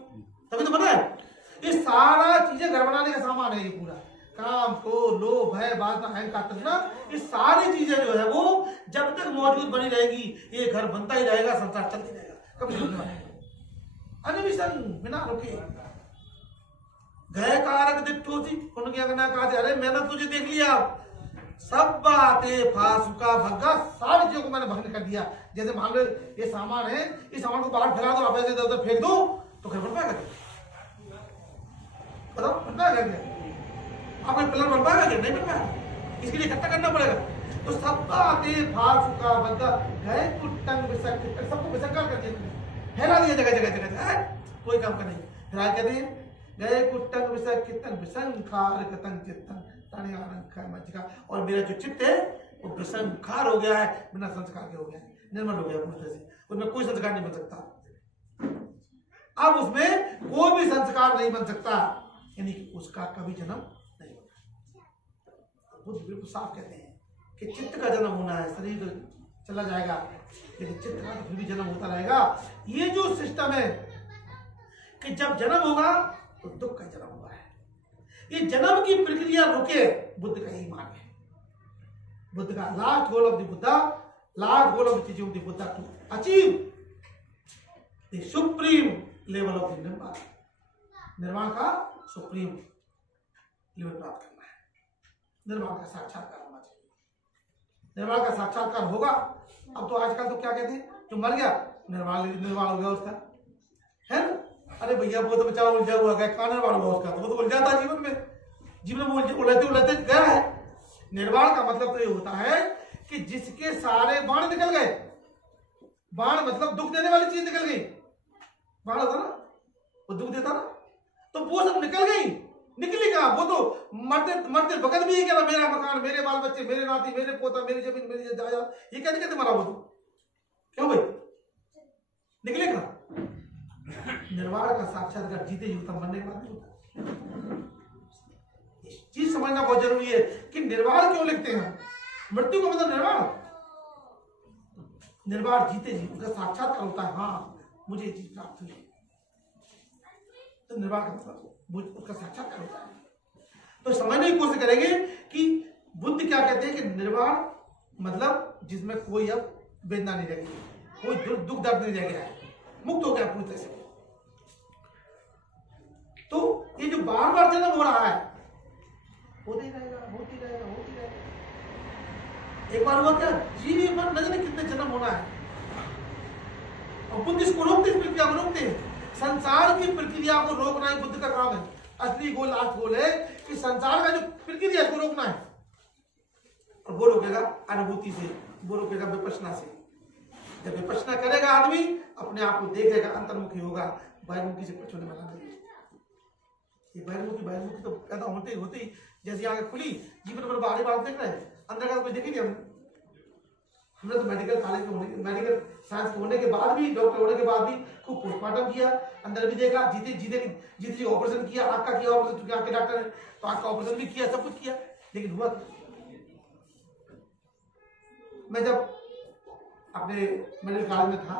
तभी तो बना है। ये सारा चीजें घर बनाने का सामान है। ये पूरा काम, क्रोध, लोभ, भय, वासना, अहंकार, तृष्णा, ये सारी चीजें जो है वो जब तक मौजूद बनी रहेगी, ये घर बनता ही रहेगा, संसार चलता ही रहेगा, कभी नहीं रुकना। अनिविषण, बिना रुके। गहे कारक दिट्ठोसी पुण्य अरे मैंने तुझे देख लिया, सब बातें फासुका भग्गा, सारी चीजों को मैंने भंग कर दिया। जैसे मान लो ये सामान है, इस सामान को बाहर फैला दो, आप ऐसे इधर फेंक दो, तो घर बन पाएगा? बताओ बन पाएगा क्या? आप कोई पिलर बन पाएगा क्या? नहीं बन पाएगा, इसके लिए इकट्ठा करना पड़ेगा। तो सब बातें फासुका भग्गा, गए कुट्टंग विसक, सबको विसर्जन कर दिया, फैला दिया जगह जगह जगह, कोई काम का नहीं। फिर आज कहते हैं गए कुट्टंग विसक कितंग विसंखार कतंग चित्तंग और मेरा जो चित्त है वो विसंखार हो गया है, बिना संस्कार के हो गया है, निर्मल हो गया पूरी तरह से, उसमें कोई संस्कार नहीं बन सकता। अब उसमें कोई भी संस्कार नहीं बन सकता, यानी कि उसका कभी जन्म नहीं होगा। बुद्ध बिल्कुल साफ कहते हैं कि चित्त का जन्म होना है, शरीर तो चला जाएगा, लेकिन चित्त का तो फिर भी जन्म होता रहेगा। ये जो सिस्टम है कि जब जन्म होगा तो दुख का जन्म हुआ है, ये जन्म की प्रक्रिया रुके, बुद्ध का ही मान है। बुद्ध का last goal of the Buddha, last goal of the teaching of the Buddha to achieve the supreme level of the nirvana. निर्वाण का सुप्रीम लेवल प्राप्त करना है, निर्वाण का साक्षात्कार होना चाहिए। निर्वाण का साक्षात्कार होगा। अब तो आजकल तो क्या कहते हैं, जो मर गया निर्वाण हो गया उसका, है ना? अरे भैया वो तो बेचारा उलझा हुआ गया, कहां निर्वाण हुआ उसका? वो तो उलझा था जीवन में, जीवन में उलझते उलझते गया है। निर्वाण का मतलब तो ये होता है कि जिसके सारे बाण निकल गए, बाण मतलब दुख देने वाली चीज निकल गई, बाण होता ना वो दुख देता ना, तो वो सब निकल गई। निकली कहां? वो तो मरते मरते वक्त भी क्या, मेरा मकान, मेरे बाल बच्चे, मेरे नाती, मेरे पोता, मेरी जमीन, मेरी जायदाद, ये कहते कहते मरा वो तो। क्यों भाई निकले कहां? निर्वाण का साक्षात्कार जीते जी होता, मरने के बाद नहीं होता। चीज समझना बहुत जरूरी है कि निर्वाण क्यों लिखते हैं। मृत्यु का मतलब निर्वाण, निर्वाण जीते जी उनका साक्षात्कार होता है, हाँ मुझे चीज प्राप्त हुई, तो निर्वाण का मतलब उसका साक्षात्कार होता है। तो समझने की कोशिश करेंगे कि बुद्ध क्या कहते हैं कि निर्वाण मतलब जिसमें कोई अब वेदना नहीं रहेगी, कोई दुख दर्द नहीं रह गया है, मुक्त हो गया पूरी तरह से। तो ये जो बार बार जन्म हो रहा है, होते रहेगा, होती रहेगा, होती रहेगा। एक बार हुआ क्या, जीवन भर न जाने कितने जन्म होना है। और बुद्ध इसको रोकते, इस प्रक्रिया को रोकते हैं। संसार की प्रक्रिया को रोकना ही बुद्ध का काम है। असली गोल, लास्ट गोल है कि संसार का जो प्रक्रिया है उसको रोकना है। और वो रोकेगा अनुभूति से, वो रोकेगा विपश्यना से। जब विपश्यना करेगा आदमी, अपने आप को देखेगा, अंतर्मुखी होगा, बहिर्मुखी से कुछ होने वाला नहीं। ये बहिर्मुखी तो पैदा होते ही जैसे आगे खुली, जीवन भर बाहरी बात देख रहे हैं, अंदर का कोई देखे नहीं। हमने तो मेडिकल कॉलेज में मेडिकल साइंस के होने के बाद भी, डॉक्टर होने के बाद भी खूब पोस्टमार्टम किया, अंदर भी देखा, जीते ऑपरेशन किया, आँख का किया ऑपरेशन, क्योंकि आँख के डॉक्टर है तो आँख का ऑपरेशन भी किया, सब कुछ किया, लेकिन हुआ। मैं जब अपने मेडिकल कॉलेज में था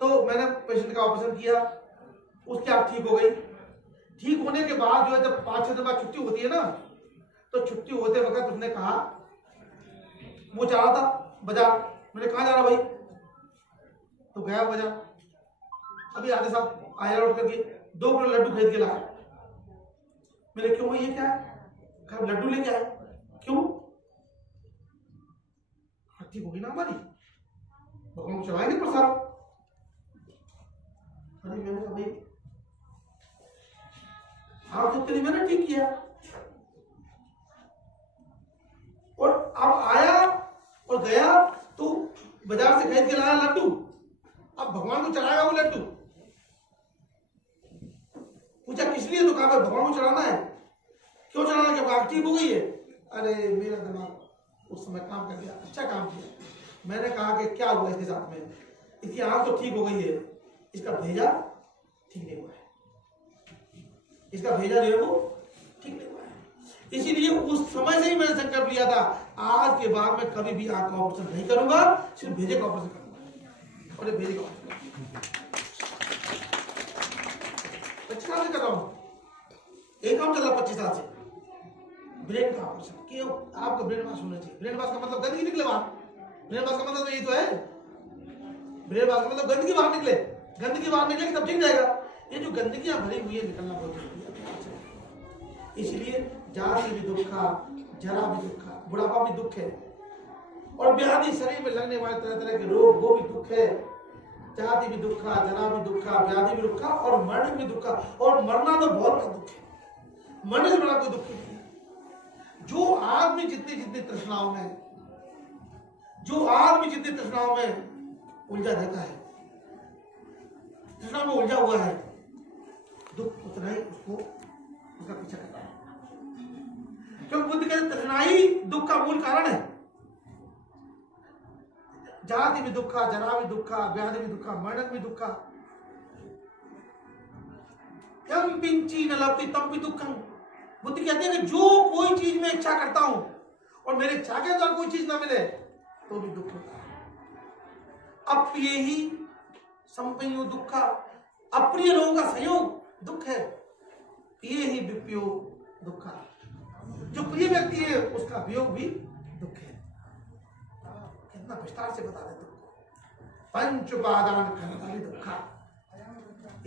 तो मैंने पेशेंट का ऑपरेशन किया, उसकी आँख ठीक हो गई। ठीक होने के बाद जो है, जब 5-6 दिन बाद छुट्टी होती है ना, तो छुट्टी होते वक्त उसने कहा, वो जा रहा था बाजार, मैंने कहा जा रहा भाई, तो गया बाजार। अभी आधे साहब आया लौट करके 2 किलो लड्डू खरीद के लाया। मैंने क्यों भाई, ये क्या है? कहा लड्डू लेके आए। क्यों? ठीक होगी ना हमारी, भगवान को चलाएंगे प्रसाद। अरे मैंने कहा भाई, हाँ तो तेरी मैंने ठीक किया। और अब आया और गया तो बाजार से खरीद के लाया लड्डू, अब भगवान को चढ़ाएगा वो लड्डू। पूछा किस लिए, तो कहा भगवान को चढ़ाना है। क्यों चढ़ाना, क्या आँख ठीक हो गई है? अरे मेरा दिमाग उस समय काम कर गया, अच्छा काम किया। मैंने कहा कि क्या हुआ इसके साथ में, इसकी आँख तो ठीक हो गई है, इसका भेजा ठीक नहीं हुआ है, इसका भेजा जो है वो ठीक नहीं हुआ है। इसीलिए उस समय से ही मैंने संकल्प लिया था, आज के बाद मैं कभी भी आंख का ऑपरेशन नहीं करूंगा, सिर्फ भेजे का ऑपरेशन करूंगा। और भेजे का ऑपरेशन 25 साल से कर रहा हूं, एक काम चल रहा 25 साल से, ब्रेन का ऑपरेशन। क्यों? आपको ब्रेन वॉश होना चाहिए। ब्रेन वॉश का मतलब गंदगी निकले बाहर, ब्रेन वॉश का मतलब तो ये तो है, ब्रेन वॉश का मतलब गंदगी बाहर निकले, गंदगी बाहर निकलेगी तब ठीक जाएगा। ये जो गंदगियां भरी हुई है, निकलना बहुत जरूरी है। इसलिए जाति भी दुखा, जरा भी दुखा, बुढ़ापा भी दुख है, और व्याधि शरीर में लगने वाले तरह तरह के रोग वो भी दुख है। जाति भी दुखा, जरा भी दुखा, व्याधि भी दुखा, और मरण भी दुखा। और मरना तो बहुत बड़ा दुख है, मरने से बड़ा कोई दुख नहीं है। जो आदमी जितनी जितनी तृष्णाओं में, जो आदमी जितनी तृष्णाओं में उलझा रहता है, तृष्णा में उलझा हुआ है, दुख उतना ही उसको उसका पीछा करता है। क्योंकि बुद्ध कहते तृष्णा ही दुख का मूल कारण है। जाति भी दुखा, जरा भी दुखा, व्याधि भी दुखा, मरण भी दुखा। यम पिंची न लभते तम भी दुखम। बुद्ध कहते हैं कि जो कोई चीज में इच्छा करता हूं और मेरे इच्छा के अंदर कोई चीज ना मिले तो भी दुख होता है। अप्रिय ही संपयो दुखा, अप्रिय लोगों का संयोग दुख है। प्रिय ही विप्यो दुखा, जो प्रिय व्यक्ति है उसका वियोग भी दुख है। कितना विस्तार से बता देते हैं। पंच उपादान खंडाली दुखा,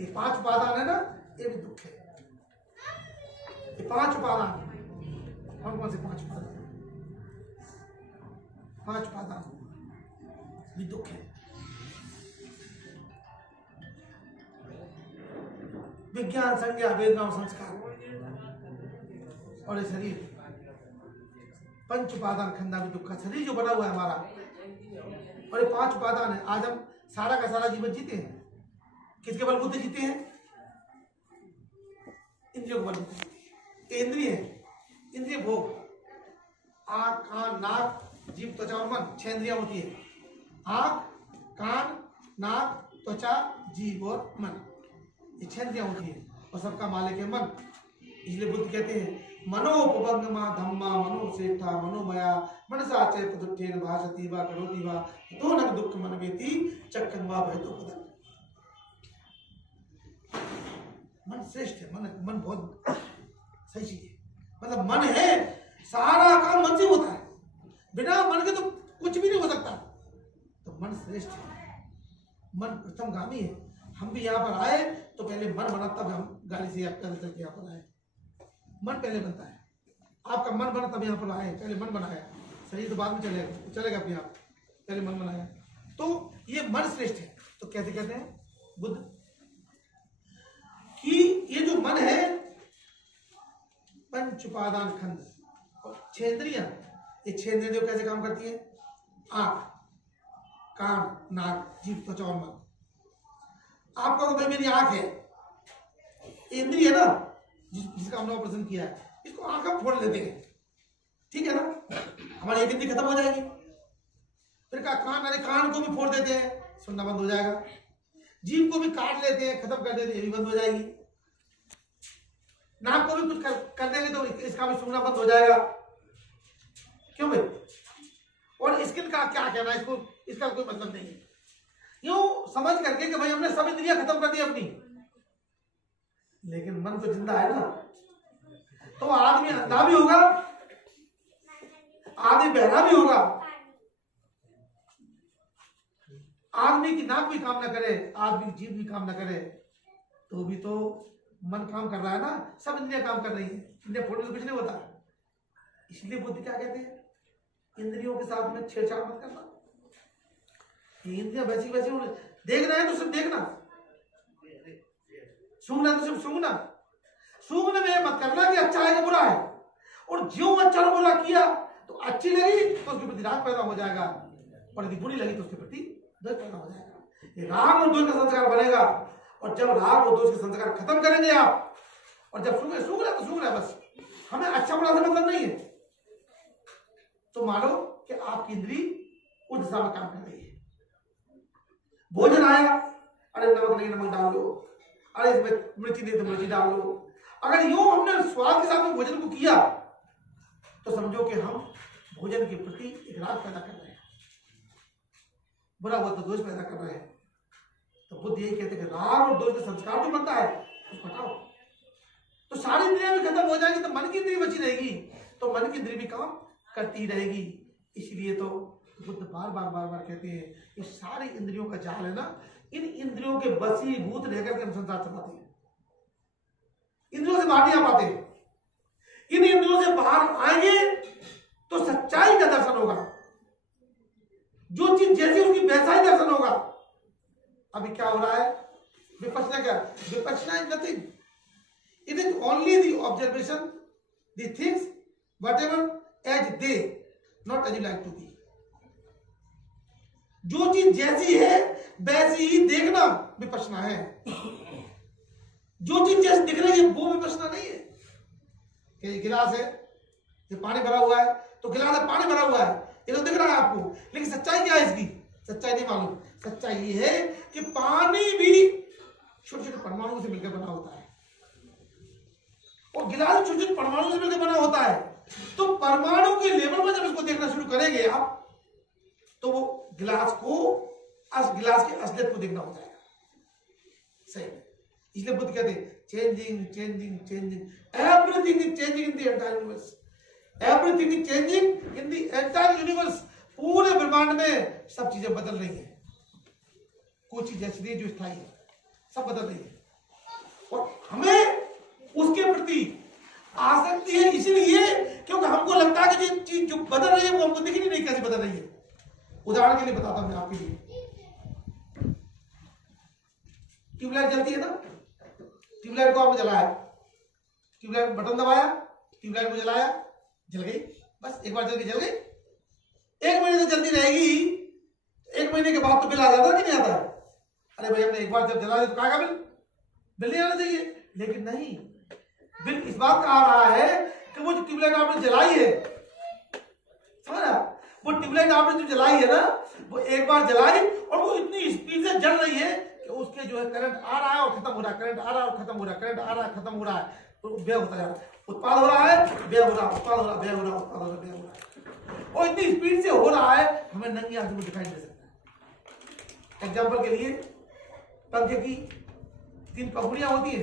ये 5 उपादान है ना, ये भी दुख है। ये 5 उपादान, कौन कौन से 5 उपादान? 5 उपादान भी दुख है। विज्ञान, संज्ञा, वेदना और संस्कार, और ये शरीर, पंच उपादान खंडा भी दुखा। शरीर जो बना हुआ है हमारा, और ये 5 उपादान है। आज हम सारा का सारा जीवन जीते हैं, किसके बल बुद्ध जीते हैं? इंद्रियों के बल जीते हैं। इंद्रिय है, इंद्रिय भोग, आंख, कान, नाक, जीभ, त्वचा और मन, 6 इंद्रियां होती है। आंख, कान, नाक, त्वचा, जीभ और मन, ये 6 इंद्रियां होती है। और सबका मालिक है मन। इसलिए बुद्ध कहते हैं मनोपभंगमा धम्मा मनोश्रेष्ठा मनोमया मनसा च पदुत्थेन भाषति वा करोति वा तो न दुख मनवेति चक्रं वा भयतो पदम्। मन श्रेष्ठ है, मन बहुत सही चीज है। मतलब मन है, सारा काम मन से होता है, बिना मन के तो कुछ भी नहीं हो सकता। तो मन श्रेष्ठ है, मन प्रथमगामी है। हम भी यहाँ पर आए तो पहले मन बना, तब हम गाड़ी से पैदल चल के यहाँ पर आए। मन पहले बनता है, आपका मन बना तब यहाँ पर आए, पहले मन बनाया, शरीर तो बाद में चलेगा अपने आप, पहले मन बनाया। तो ये मन श्रेष्ठ है। तो कैसे कहते हैं बुद्ध कि ये जो मन है पंच उपादान खंड और छेंद्रियां, ये छेंद्रियां कैसे काम करती है? आंख, कान, नाक, जीभ, त्वचा और मन। आपका तो भाई मेरी आंख है, इंद्रिय है ना, जिसका हमने ऑपरेशन किया है, इसको आंख हम फोड़ लेते हैं, ठीक है ना, हमारी एक इंद्री खत्म हो जाएगी। फिर कान, अरे कान को भी फोड़ देते हैं, सुनना बंद हो जाएगा। जीभ को भी काट लेते हैं, खत्म कर देते हैं, ये भी बंद हो जाएगी। नाक को भी कुछ कर देंगे तो इसका भी सुनना बंद हो जाएगा। क्यों भाई? और स्किन का क्या कहना है, इसको इसका कोई मतलब नहीं है। यूं समझ करके कि भाई हमने सब इंद्रियां खत्म कर दी अपनी, लेकिन मन तो जिंदा है ना। तो आदमी अंधा भी होगा, आदमी बहरा भी होगा, आदमी की नाक भी काम ना करे, आदमी की जीभ भी काम ना करे, तो भी तो मन काम कर रहा है ना, सब इंद्रियां काम कर रही है। इंद्रिया फोड़ने से कुछ नहीं होता। इसलिए बुद्ध क्या कहते हैं, इंद्रियों के साथ में छेड़छाड़ मत करना। ये इंद्रियां वैसी वैसी देखना है तो सिर्फ देखना, सूंघना तो सिर्फ सूंघना। सूंघने में मत करना कि अच्छा है कि बुरा है, और जो अच्छा और बुरा किया तो अच्छी लगी तो उसके प्रति राग पैदा हो जाएगा, और यदि बुरी लगी तो उसके प्रति द्वेष पैदा हो जाएगा। ये राग और द्वेष का संस्कार बनेगा, और जब राग और द्वेष के संस्कार खत्म करेंगे आप, और जब सूंघ रहा तो सूंघ रहा, बस हमें अच्छा बुरा से मतलब नहीं है, तो मानो कि आपकी इंद्री उस दिशा में काम कर रही है। भोजन आया, अरे नमक नहीं नमक डाल लो, अरे इसमें मिर्ची नहीं तो मिर्ची डाल लो। अगर यूं हमने स्वाद के साथ में भोजन को किया तो समझो कि हम भोजन के प्रति एक राग पैदा कर रहे हैं, बुरा हुआ तो दोष पैदा कर रहे हैं। तो बुद्ध यही कहते हैं कि राग और दोष का संस्कार जो बनता है उसको हटाओ, तो सारी इंद्रियां भी खत्म हो जाएगी, तो मन की इंद्री बची रहेगी, तो मन की इंद्री भी काम करती रहेगी। इसलिए तो बुद्ध बार बार कहते हैं कि सारी इंद्रियों का जाल है ना, इन इंद्रियों के बसीभूत रहकर के हम संसार चलाते हैं, इंद्रियों से बाहर नहीं आ पाते। इन इंद्रियों से बाहर आएंगे तो सच्चाई का दर्शन होगा, जो चीज जैसी उसकी वैसा ही दर्शन होगा। अभी क्या हो रहा है विपश्यना? क्या Vipassana is nothing, it is only the observation the things whatever as they, not as you like to be. जो चीज जैसी है वैसी ही देखना विपश्यना है, जो चीज जैसी दिख रही है वो विपश्यना नहीं है। कि ये गिलास है, ये पानी भरा हुआ है, तो गिलास में पानी भरा हुआ है, ये तो दिख रहा है आपको, लेकिन सच्चाई क्या है इसकी? सच्चाई नहीं मालूम। सच्चाई ये है कि पानी भी छोटे छोटे परमाणुओं से मिलकर बना होता है, और गिलास छोटे छोटे परमाणुओं से मिलकर बना होता है। तो परमाणु के लेवल में जब इसको देखना शुरू करेंगे आप, तो वो गिलास की असलियत को देखना हो जाएगा। सही। इसलिए बुद्ध कहते हैं changing changing changing, everything is changing in the entire universe, everything is changing in the entire universe. पूरे ब्रह्मांड में सब चीजें बदल रही है, कोई चीज ऐसी नहीं जो स्थायी है, सब बदल रही है, और हमें उसके प्रति आसक्ति है इसलिए क्योंकि हमको लगता है कि जो चीज जो बदल रही है वो हमको दिख नहीं कैसे बदल रही है। उदाहरण के लिए बताता हूं मैं आपके लिए, ट्यूबलाइट जलती है ना, ट्यूबलाइट को आपने जलाया, ट्यूबलाइट बटन दबाया, ट्यूबलाइट को जलाया, जल गई, बस एक बार जल गई। एक महीने से जलती रहेगी, एक महीने के बाद तो बिल आ जाता है कि नहीं आता है? अरे भाई हमने एक बार जब जला दिया तो कहा बिल नहीं आना चाहिए, लेकिन नहीं, बिल इस बात का आ रहा है कि वो जो ट्यूबलाइट आपने जलाई है, समझा, वो ट्यूबलाइट आपने जो जलाई है ना, वो एक बार जलाई और वो इतनी स्पीड से जल रही है कि उसके जो है करंट आ रहा है और खत्म हो रहा है, करंट आ रहा है और खत्म हो रहा है, करंट आ रहा है खत्म हो रहा है। तो व्यय होता जा रहा है, उत्पाद हो रहा है, व्यय हो रहा है, उत्पाद हो रहा है, व्यय हो रहा है, उत्पाद हो रहा है, व्यय हो रहा है, और इतनी स्पीड से हो रहा है हमें नंगी आंखों में दिखाई दे सकता है। एग्जाम्पल के लिए पंखे की 3 पंखुड़ियां होती है,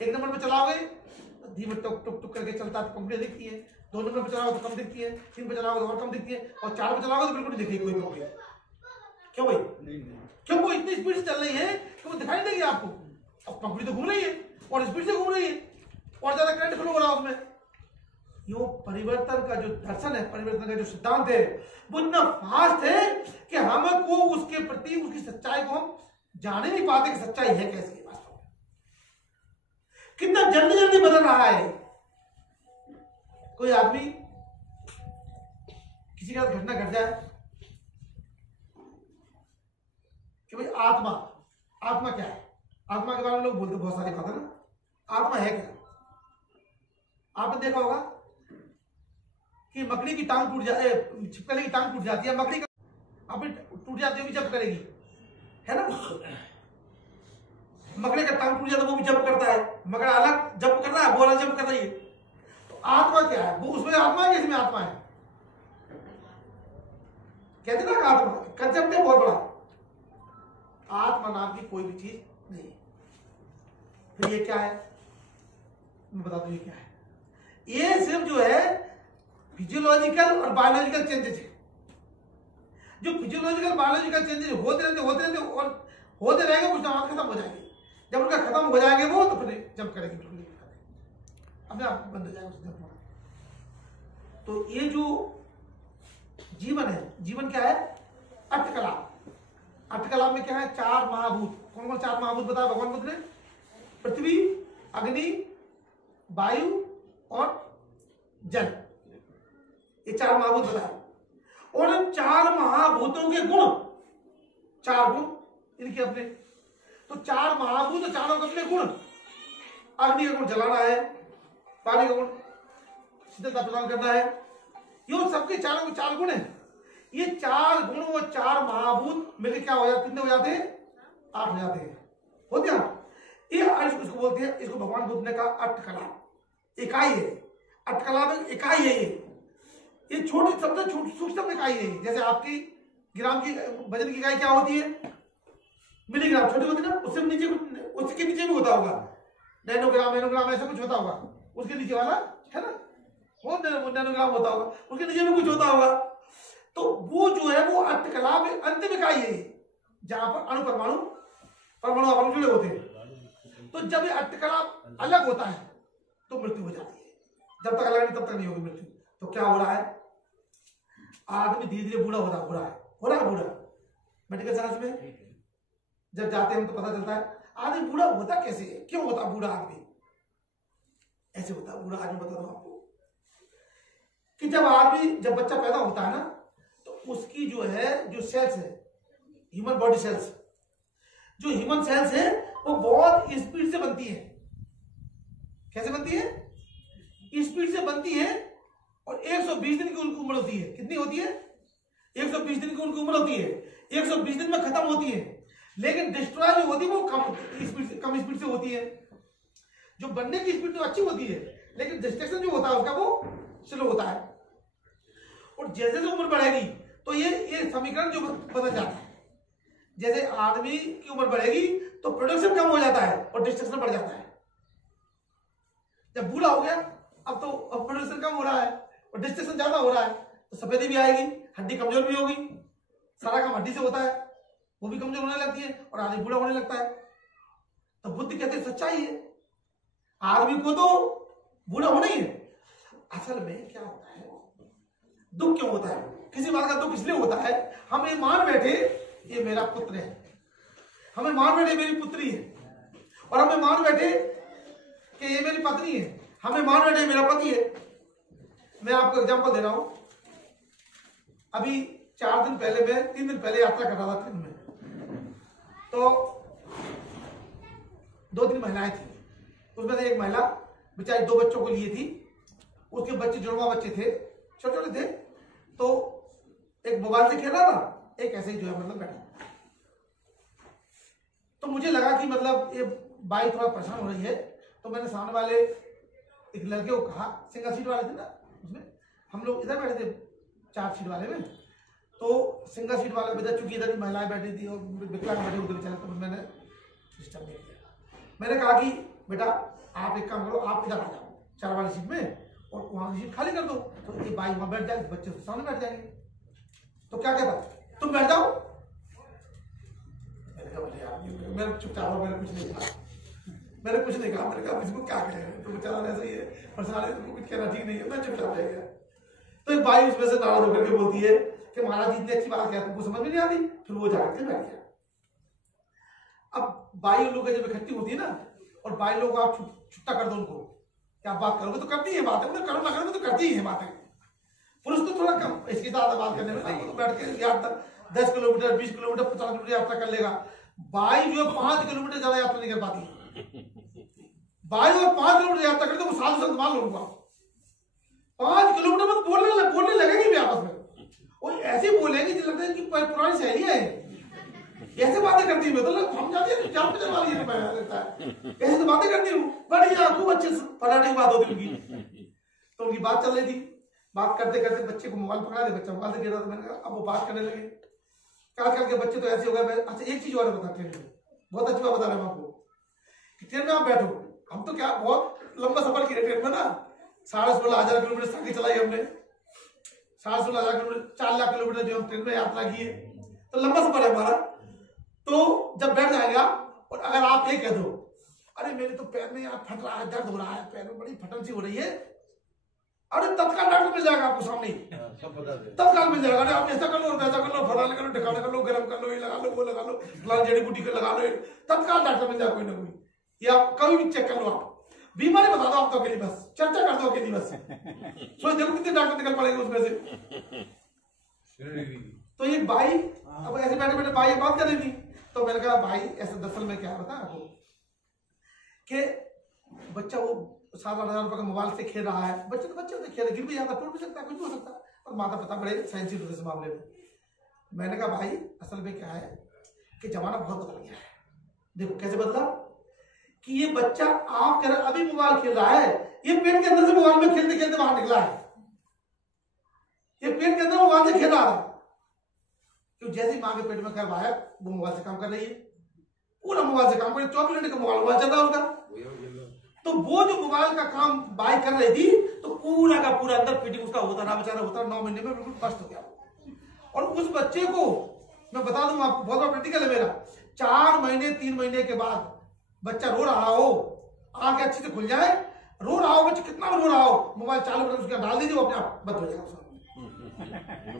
1 नंबर पे चलाओगे धीमे टुक टुक टुक करके चलता है तो पंखुड़ियां दिखती है, 2 नंबर पे चलाओगे तो कम दिखती है, 3 पे चलाओगे तो और कम दिखती है, और 4 पे चलाओगे तो बिल्कुल नहीं दिखेगी कोई पंखुड़ी। क्यों भाई? क्यों? वो इतनी स्पीड से चल रही है कि वो दिखाई देगी आपको। अब पंखुड़ी तो घूम रही है और स्पीड से घूम रही है और ज्यादा करंट फ्लो हो रहा है उसमें। यो परिवर्तन का जो दर्शन है, परिवर्तन का जो सिद्धांत है, वो इतना फास्ट है कि हमको उसके प्रति उसकी सच्चाई को हम जान ही नहीं पाते कि सच्चाई है कैसी है वास्तव में। कितना जल्दी जल्दी बदल रहा है। कोई आदमी किसी का घटना घट जाए कि भाई आत्मा, आत्मा क्या है? आत्मा के बारे में लोग बोलते बहुत सारी बातें ना, आत्मा है क्या? आपने देखा होगा कि मकड़ी की टांग टूट जाए, छिपकली की टांग टूट जाती है, मकड़ी का अपनी टूट जाती है, भी जब करेगी, है ना? मकड़ी का टांग टूट जाता है वो भी जब करता है, मकड़ा अलग जब कर रहा है, वो अलग जब कर रही है। तो आत्मा क्या है? वो उसमें आत्मा है, इसमें आत्मा है। कहते ना आत्मा कंसेप्ट है बहुत बड़ा। आत्मा नाम की कोई भी चीज नहीं है। फिर ये क्या है? मैं बता दूं ये क्या है। ये सिर्फ जो है फिजियोलॉजिकल और बायोलॉजिकल चेंजेस है। जो फिजियोलॉजिकल बायोलॉजिकल चेंजेस होते रहते और होते रहेंगे, कुछ ना खत्म हो जाएंगे। जब उनका खत्म हो जाएंगे वो, तो फिर जब करेंगे अपने आप बंद हो जाएगा। तो ये जो जीवन है, जीवन क्या है? अष्टकला। अष्टकला में क्या है? 4 महाभूत। कौन कौन 4 महाभूत बताया भगवान बुद्ध ने? पृथ्वी, अग्नि, वायु और जल। ये 4 महाभूत बताए। और इन 4 महाभूतों के गुण, 4 गुण इनके अपने। तो 4 महाभूत, चारों के अपने गुण। अग्नि का गुण जलाना है, पानी का गुण शीतलता प्रदान करना है। ये सबके चारों के 4 गुण है। ये 4 गुण वो 4 महाभूत मिलकर क्या हो जाते? कितने हो जाते हैं? 8 हो जाते हैं। हो गया? ये इसको बोलते हैं, इसको भगवान बुद्ध ने कहा अष्टकला। इकाई है अष्टकला में, इकाई है ये छोटी सबसे सूक्ष्म इकाई है। जैसे आपकी ग्राम की वजन की इकाई क्या होती है? मिलीग्राम। छोटी होती है ना, उससे नीचे, उसके नीचे भी होता होगा नैनोग्राम, एनोग्राम, ऐसा कुछ होता होगा। उसके नीचे वाला है ना, वो नैनोग्राम होता होगा, उसके नीचे भी कुछ होता होगा। तो वो जो है वो अष्टकला में अंतिम इकाई है, जहां पर अणु परमाणु परमाणु जुड़े होते हैं। तो जब ये अष्टकला अलग होता है तो मृत्यु हो जाती है। जब तक अलग नहीं तब तक नहीं होगी मृत्यु। तो क्या हो रहा है? आदमी धीरे धीरे बूढ़ा हो रहा है बूढ़ा। मेडिकल साइंस में जब जाते हैं हम तो पता चलता है आदमी बूढ़ा होता कैसे है, क्यों होता बूढ़ा आदमी? ऐसे होता बूढ़ा आदमी। बता दो आपको कि जब बच्चा पैदा होता है ना, तो उसकी जो है जो सेल्स है, ह्यूमन बॉडी सेल्स, जो ह्यूमन सेल्स है वो बहुत स्पीड से बनती है। कैसे बनती है? स्पीड से बनती है। और 120 दिन की उनकी उम्र होती है। कितनी होती है? 120 दिन की उनकी उम्र होती है। 120 दिन में खत्म होती है। लेकिन डिस्ट्रॉय जो होती है वो कम स्पीड से होती है। जो बनने की स्पीड तो अच्छी होती है, लेकिन डिस्ट्रक्शन जो होता है उसका वो स्लो होता है। और जैसे जैसे उम्र बढ़ेगी तो ये समीकरण जो बदल जाता है। जैसे आदमी की उम्र बढ़ेगी तो प्रोडक्शन कम हो जाता है और डिस्ट्रक्शन बढ़ जाता है। जब बूढ़ा हो गया अब तो प्रोडक्शन कम हो रहा है और डिस्ट्रक्शन ज्यादा हो रहा है, तो सफेदी भी आएगी, हड्डी कमजोर भी होगी। सारा काम हड्डी से होता है, वो भी कमजोर होने लगती है और आदमी बूढ़ा होने लगता है। तो बुद्ध कहते हैं सच्चाई है, आदमी को तो बूढ़ा होना ही है। असल में क्या होता है, दुख क्यों होता है? किसी बात का दुख इसलिए होता है, हम ये मान बैठे ये मेरा पुत्र है, हमें मान बैठे मेरी पुत्री है, और हमें मान बैठे कि ये मेरी पत्नी है, हमें मान बैठे मेरा पति है। मैं आपको एग्जांपल दे रहा हूं। अभी 3 दिन पहले यात्रा कर रहा था ट्रेन में, तो 2-3 महिलाएं थी। उसमें से एक महिला बेचारी 2 बच्चों को लिए थी। उसके बच्चे जुड़वा बच्चे थे, छोटे छोटे थे। तो एक मोबाइल से खेल रहा था, एक ऐसे ही जो है मतलब बैठा। तो मुझे लगा कि मतलब ये बाई थोड़ा परेशान हो रही है, तो मैंने सामने वाले एक लड़के को कहा, सिंगल सीट वाले थे ना उसमें, हम लोग इधर बैठे थे 4 सीट वाले में, तो सिंगल सीट वाले में चूंकि इधर महिलाएं बैठी थी और विकलांग बैठे उधर चले, तो मैंने डिस्टर्ब नहीं किया। मैंने कहा कि बेटा आप एक काम करो, आप इधर आ जाओ 4 वाली सीट में और वहां की सीट खाली कर दो, तो ये बाई वहां बैठ जाएगी, बच्चे उसके सामने बैठ जाएंगे। तो क्या कहता, तुम बैठ जाओ। मैंने चुपचाप, मैंने कुछ नहीं कहा, मैंने कहा इसको क्या कहेगा, तुम चलाना सही है, पर्सनली तुमको कुछ कहना ठीक नहीं है, मैं चुपचाप रह गया। तो एक बाई उसमें से नाराज होकर के बोलती है कि महाराज इतनी अच्छी बात क्या तुमको समझ में नहीं आती, फिर वो जाकर बैठ गया। अब बाई लोग जब इकट्ठी होती है ना, और बाई लोग आप छुट्टा कर दो उनको, क्या बात करोगे तो करती है बातें, उन्हें करो ना करो तो करती ही है बातें। पुरुष तो थोड़ा कम इसकी ज्यादा बात करने में, तो बैठ के यार 10 किलोमीटर 20 किलोमीटर 50 किलोमीटर यात्रा कर लेगा। बाई जो 5 किलोमीटर ज्यादा यात्रा नहीं कर पाती। बाई और 5 किलोमीटर यात्रा करते वो साधु संत मान लोगों 5 किलोमीटर में बोलने लगेगी भी आपस में, और ऐसे बोलेंगे जिस लगता है कि पुरानी सहेलियां हैं, ऐसे बातें करती हूँ। तो हम जाते हैं क्या पता वाली लगता है, ऐसे तो बातें करती हूँ, बढ़िया खूब अच्छे फटाने की बात होती उनकी। तो उनकी बात चल रही थी, बात करते करते बच्चे को मोबाइल पकड़ा दे, बच्चा मोबाइल से गिरा, तो मैंने कहा अब वो बात करने लगे। आजकल के बच्चे तो ऐसे हो गए। अच्छा एक चीज और बताते हैं, बहुत अच्छी बात बता रहे हैं आपको, ट्रेन में आप बैठो, हम तो क्या बहुत लंबा सफर किया ट्रेन में ना, 16,500 किलोमीटर साइकिल चलाई हमने, 16,500 किलोमीटर 4 लाख किलोमीटर जो हम ट्रेन में यात्रा की है, तो लंबा सफर है हमारा। तो जब बैठ जाएगा और अगर आप ये कह दो अरे मेरे तो पैर में यार फट रहा है, दर्द हो रहा है, पैर में बड़ी फटन सी हो रही है, अरे तत्काल डॉक्टर मिल जाएगा आपको सामने, तत्काल मिल जाएगा। अरे आप ऐसा कर लो वैसा कर लो, फटाने कर लो, ढकाने कर लो, गर्म कर लो, ये लगा लो वो लगा लो, फलानी जड़ी बूटी लगा लो, तत्काल डॉक्टर मिल जाएगा कोई ना कोई। ये आप कभी भी चेक कर लो, आप बीमारी बता दो आप तो अकेली, बस चर्चा कर दो अकेली बस, सोच देखो कितने डॉक्टर निकल पड़ेंगे उसमें से। तो ये भाई अब ऐसे बैठे बैठे भाई बात कर रही थी, तो मैंने कहा भाई ऐसे दरअसल में क्या बता आपको कि बच्चा वो 7,000-8,000 रुपए का मोबाइल से खेल रहा है, बच्चे तो खेल गिर भी जाता, टूट भी सकता है, कुछ भी हो सकता है, और माता पिता बड़े सेंसिटिव इस मामले में। मैंने कहा भाई असल में क्या है कि जमाना बहुत बदल गया है। देखो कैसे बदला कि ये बच्चा आप कह रहे अभी मोबाइल खेल रहा है, ये पेट के अंदर से मोबाइल में खेलते खेलते बाहर निकला है, ये पेट के अंदर मोबाइल से खेल रहा था। तो जैसे ही मां के पेट में गर्भ आया वो मोबाइल से काम कर रही है, पूरा मोबाइल से काम कर रही है, 24 घंटे का मोबाइल चल रहा है उसका। तो वो जो मोबाइल का काम बाई कर रही थी, तो पूरा का पूरा अंदर फीडिंग उसका होता रहा, बेचारा होता 9 महीने में बिल्कुल फर्स्ट हो गया। और उस बच्चे को मैं बता दूं आपको, बहुत बड़ा प्रैक्टिकल है मेरा, 4 महीने 3 महीने के बाद बच्चा रो रहा हो, आंखें अच्छी से खुल जाए, रो रहा हो बच्चा, कितना भी रो रहा हो, मोबाइल चालू करके उसके डाल दीजिए, वो अपने आप बंद हो जाएगा,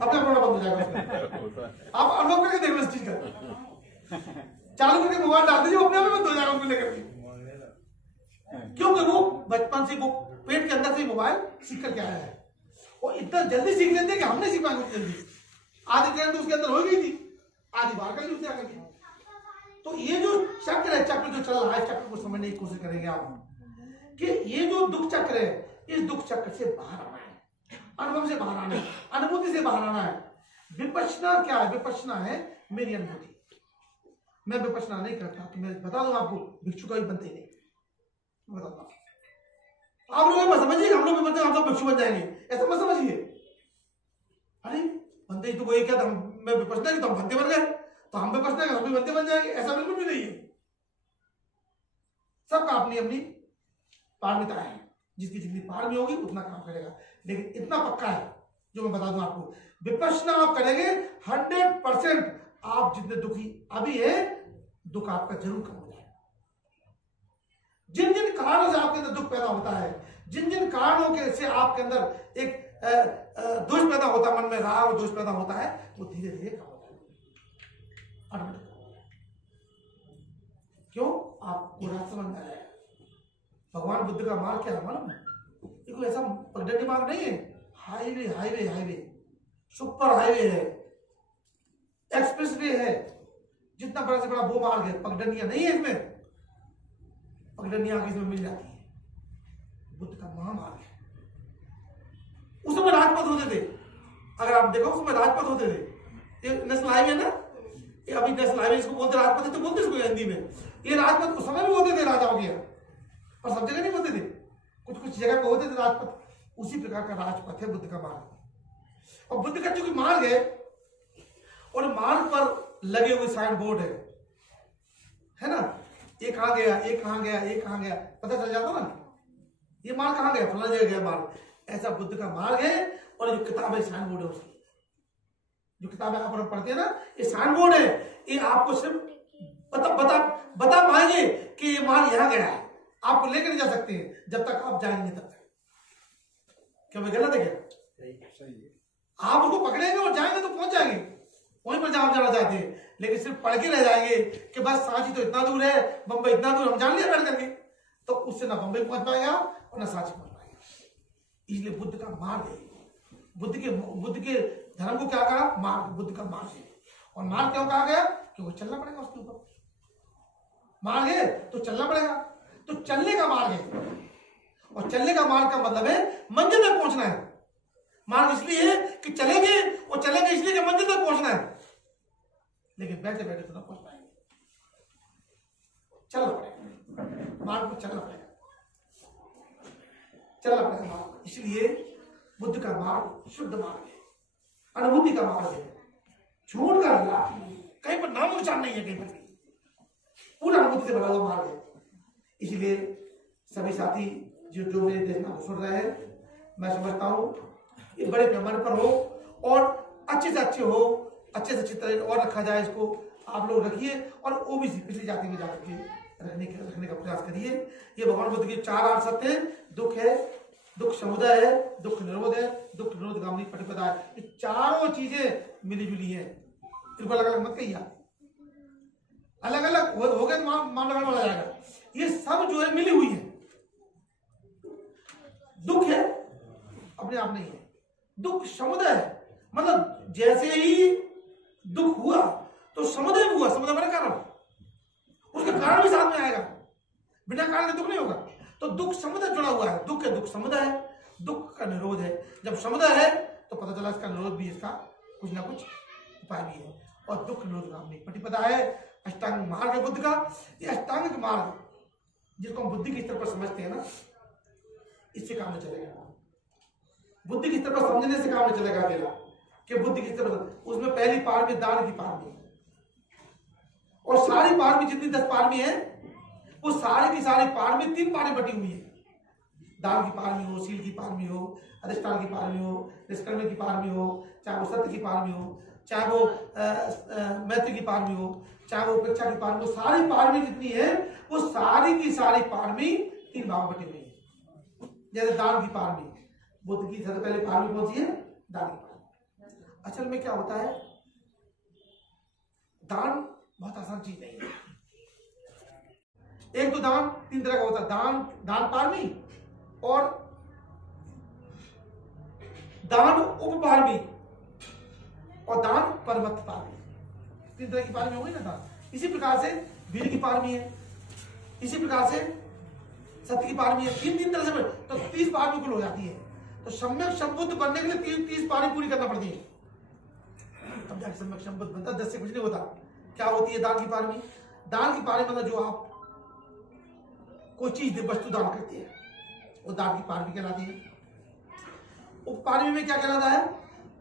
अपने आप रोना बंद हो जाएगा। आप अनुभव करके देखो इस चीज का, चालू करके मोबाइल डाल दीजिए, अपने आप बंद हो जाएगा उनको लेकर के। क्योंकि वो बचपन से वो पेट के अंदर से मोबाइल सीख करके आया है, और इतना जल्दी सीख लेते हैं कि हमने सीखा जल्दी, आधी ट्रेन तो उसके अंदर हो गई थी, आधी बाहर कर ली उसने आकर के। तो ये जो चक्र है, चक्र जो चल रहा है, चक्र को समझने की कोशिश करेंगे आप कि ये जो दुख चक्र है, इस दुख चक्र से बाहर आना है, अनुभव से बाहर आना है, अनुभूति से बाहर आना है। विपश्यना क्या है? विपश्यना है मेरी अनुभूति। मैं विपश्यना नहीं करता तो मैं बता दूं आपको, भिक्षु का भी बनते ही नहीं। आप लोग मत समझिए हम लोग भी बनते हम तो भिक्षु बन जाएंगे, ऐसा मत समझिए। अरे बनते ही तो वही क्या, मैं विपश्यना की तो हम बनते बन गए, तो हम विपश्यना के हम भी बनते बन जाएंगे, ऐसा बिल्कुल भी नहीं है। सबका अपनी अपनी पारमिता है, जिसकी जितनी पार में होगी उतना काम करेगा। लेकिन इतना पक्का है जो मैं बता दूं आपको, विपश्यना आप करेंगे 100% आप जितने दुखी अभी है, दुख आपका जरूर कम हो जाएगा। जिन जिन कारणों से आपके अंदर दुख पैदा होता है, जिन जिन कारणों के से आपके अंदर एक दोष पैदा होता है, मन में राग और दोष पैदा होता है, वो धीरे धीरे कम हो जाएगा। क्यों? आपको रात समझ में आया। भगवान बुद्ध का मार्ग क्या है मालूम है? ये कोई ऐसा पगडंडी मार्ग नहीं है, highway highway highway, super highway है, एक्सप्रेस वे है। जितना बड़ा से बड़ा वो मार्ग है, पगडंडियां नहीं है इसमें, पगडंडियां आगे इसमें मिल जाती है। बुद्ध का महामार्ग है। उस समय राजपथ होते थे, अगर आप देखो उस समय राजपथ होते थे। ये नेशनल हाईवे ना, ये अभी नेशनल हाईवे इसको बोलते राजपथ, तो बोलते इसको हिंदी में। ये राजपथ उस समय भी होते थे राजाओं के, पर सब जगह नहीं होते थे। कुछ कुछ जगह पे होते थे राजपथ, उसी प्रकार का राजपथ है बुद्ध का मार्ग। और बुद्ध का चूंकि मार्ग है और मार्ग पर लगे हुए साइन बोर्ड है ना, एक कहां गया, एक कहां गया, एक कहां गया, पता चल जाता ना ये मार्ग कहां गया, फलाना जगह गया मार्ग। ऐसा बुद्ध का मार्ग है। और जो किताब है साइन बोर्ड है उसकी, जो किताबें आप पढ़ते हैं ना, ये साइन बोर्ड है। ये आपको सिर्फ बता पाएंगे कि ये मार्ग यहां गया है, आपको लेकर नहीं जा सकते हैं जब तक आप जाएंगे तब तक। क्या मैं गलत है क्या? सही है। आप उसको पकड़ेंगे और जाएंगे तो पहुंच जाएंगे वहीं पर जहां आप जाना चाहते हैं, लेकिन सिर्फ पढ़ के रह जाएंगे कि बस सांची तो इतना दूर है, बंबई इतना दूर, हम जान लिया बैठ करके, तो उससे ना बंबई पहुंच पाएगा और ना सांची पहुंच पाएगा। इसलिए बुद्ध का मार्ग है। बुद्ध के धर्म को क्या कहा? मार्ग, बुद्ध का मार्ग है। और मार्ग क्यों कहा गया? क्योंकि चलना पड़ेगा उसके ऊपर। मार्ग है तो चलना पड़ेगा, तो चलने का मार्ग है। और चलने का मार्ग का मतलब है मंजिल तक पहुंचना है। मार्ग इसलिए है कि चलेंगे, और चलेंगे इसलिए कि मंजिल तक पहुंचना है, लेकिन बैठे बैठे तो ना पहुंच पाएंगे, चलना पड़ेगा मार्ग पर, चलना पड़ेगा मार्ग। इसलिए बुद्ध का मार्ग शुद्ध मार्ग है, अनुभूति का मार्ग है, झूठ का राह, कहीं पर नाम उच्चारण नहीं है, कहीं पर भी पूरा अनुभूति से भरा हुआ मार्ग है। इसलिए सभी साथी जो मेरे देशना सुन रहे हैं, मैं समझता हूं ये बड़े पैमाने पर हो और अच्छे से अच्छे हो, अच्छे से अच्छी तरह और रखा जाए इसको। आप लोग रखिए और ओबीसी पिछली जाति में जाकर के रखने का प्रयास करिए। ये भगवान बुद्ध के 4 आर्य सत्य हैं। दुख है, दुख समुदाय है, दुख निरोध है, दुख निरोध गामनी प्रतिपदा है। ये चारों चीजें मिली जुली है, इनको अलग अलग मत कहिए। अलग अलग हो गए तो मामला वाला जाएगा। ये सब जो है मिली हुई है। दुख है अपने आप नहीं है, दुख समुदाय है, मतलब जैसे ही दुख हुआ तो समुदाय हुआ, समुदाय माने कारण, उसका कारण भी साथ में आएगा, बिना कारण के दुख नहीं होगा। तो दुख समुदाय जुड़ा हुआ है, दुख है, दुख समुदाय है, दुख का निरोध है। जब समुदाय है तो पता चला इसका निरोध भी, इसका कुछ ना कुछ उपाय भी है। और दुख निरोध गामनी प्रतिपदा है, अष्टांग मार्ग है बुद्ध का। ये अष्टांगिक मार्ग जिसको हम बुद्धि के स्तर पर समझते हैं ना, इससे काम नहीं चलेगा। बुद्धि के स्तर पर समझने से काम नहीं चलेगा अकेला, कि बुद्धि के स्तर पर उसमें पहली पारमी दान की पारमी है, और सारी पारमी जितनी 10 पारमी है वो सारी की सारी पारमी 3 पारमी बटी हुई है। दान की पारमी हो, शील की पारमी हो, अधिष्ठान की पारमी हो, निष्कर्म की पारमी हो, चाहे वो सत्य की पारमी हो, चाहे वो मैत्री की पारमी हो, चाहे वो उपेक्षा की पारमी हो, सारी पारमी जितनी है वो सारी की सारी पारमी 3 भाग बटी हुई है। जैसे दान की पारमी, बुद्ध की सबसे पहले पारमी कौन सी है? दान की पारमी। असल में क्या होता है, दान बहुत आसान चीज नहीं है। एक तो दान 3 तरह का होता है, दान पारमी, और दान उपपारमी, और दान परमत्त पारमी। 3 तरह की पारमी हो गई ना दान। इसी प्रकार से वीर की पारमी है, इसी प्रकार से सत्य की पारमी है। 3 तरह से तो 30 पारमी कुल हो जाती है। तो सम्यक संबुद्ध बनने के लिए 30 पारमी पूरी करना पड़ती है, तब जाके सम्यक संबुद्ध बनता। 10 से कुछ नहीं होता। क्या होती है दान की पारमी? दान की पारमी मतलब जो आप कोई चीज वस्तु दान करते हैं वो दान की पारमी कहलाती है। उपपारमी में क्या कहलाता है?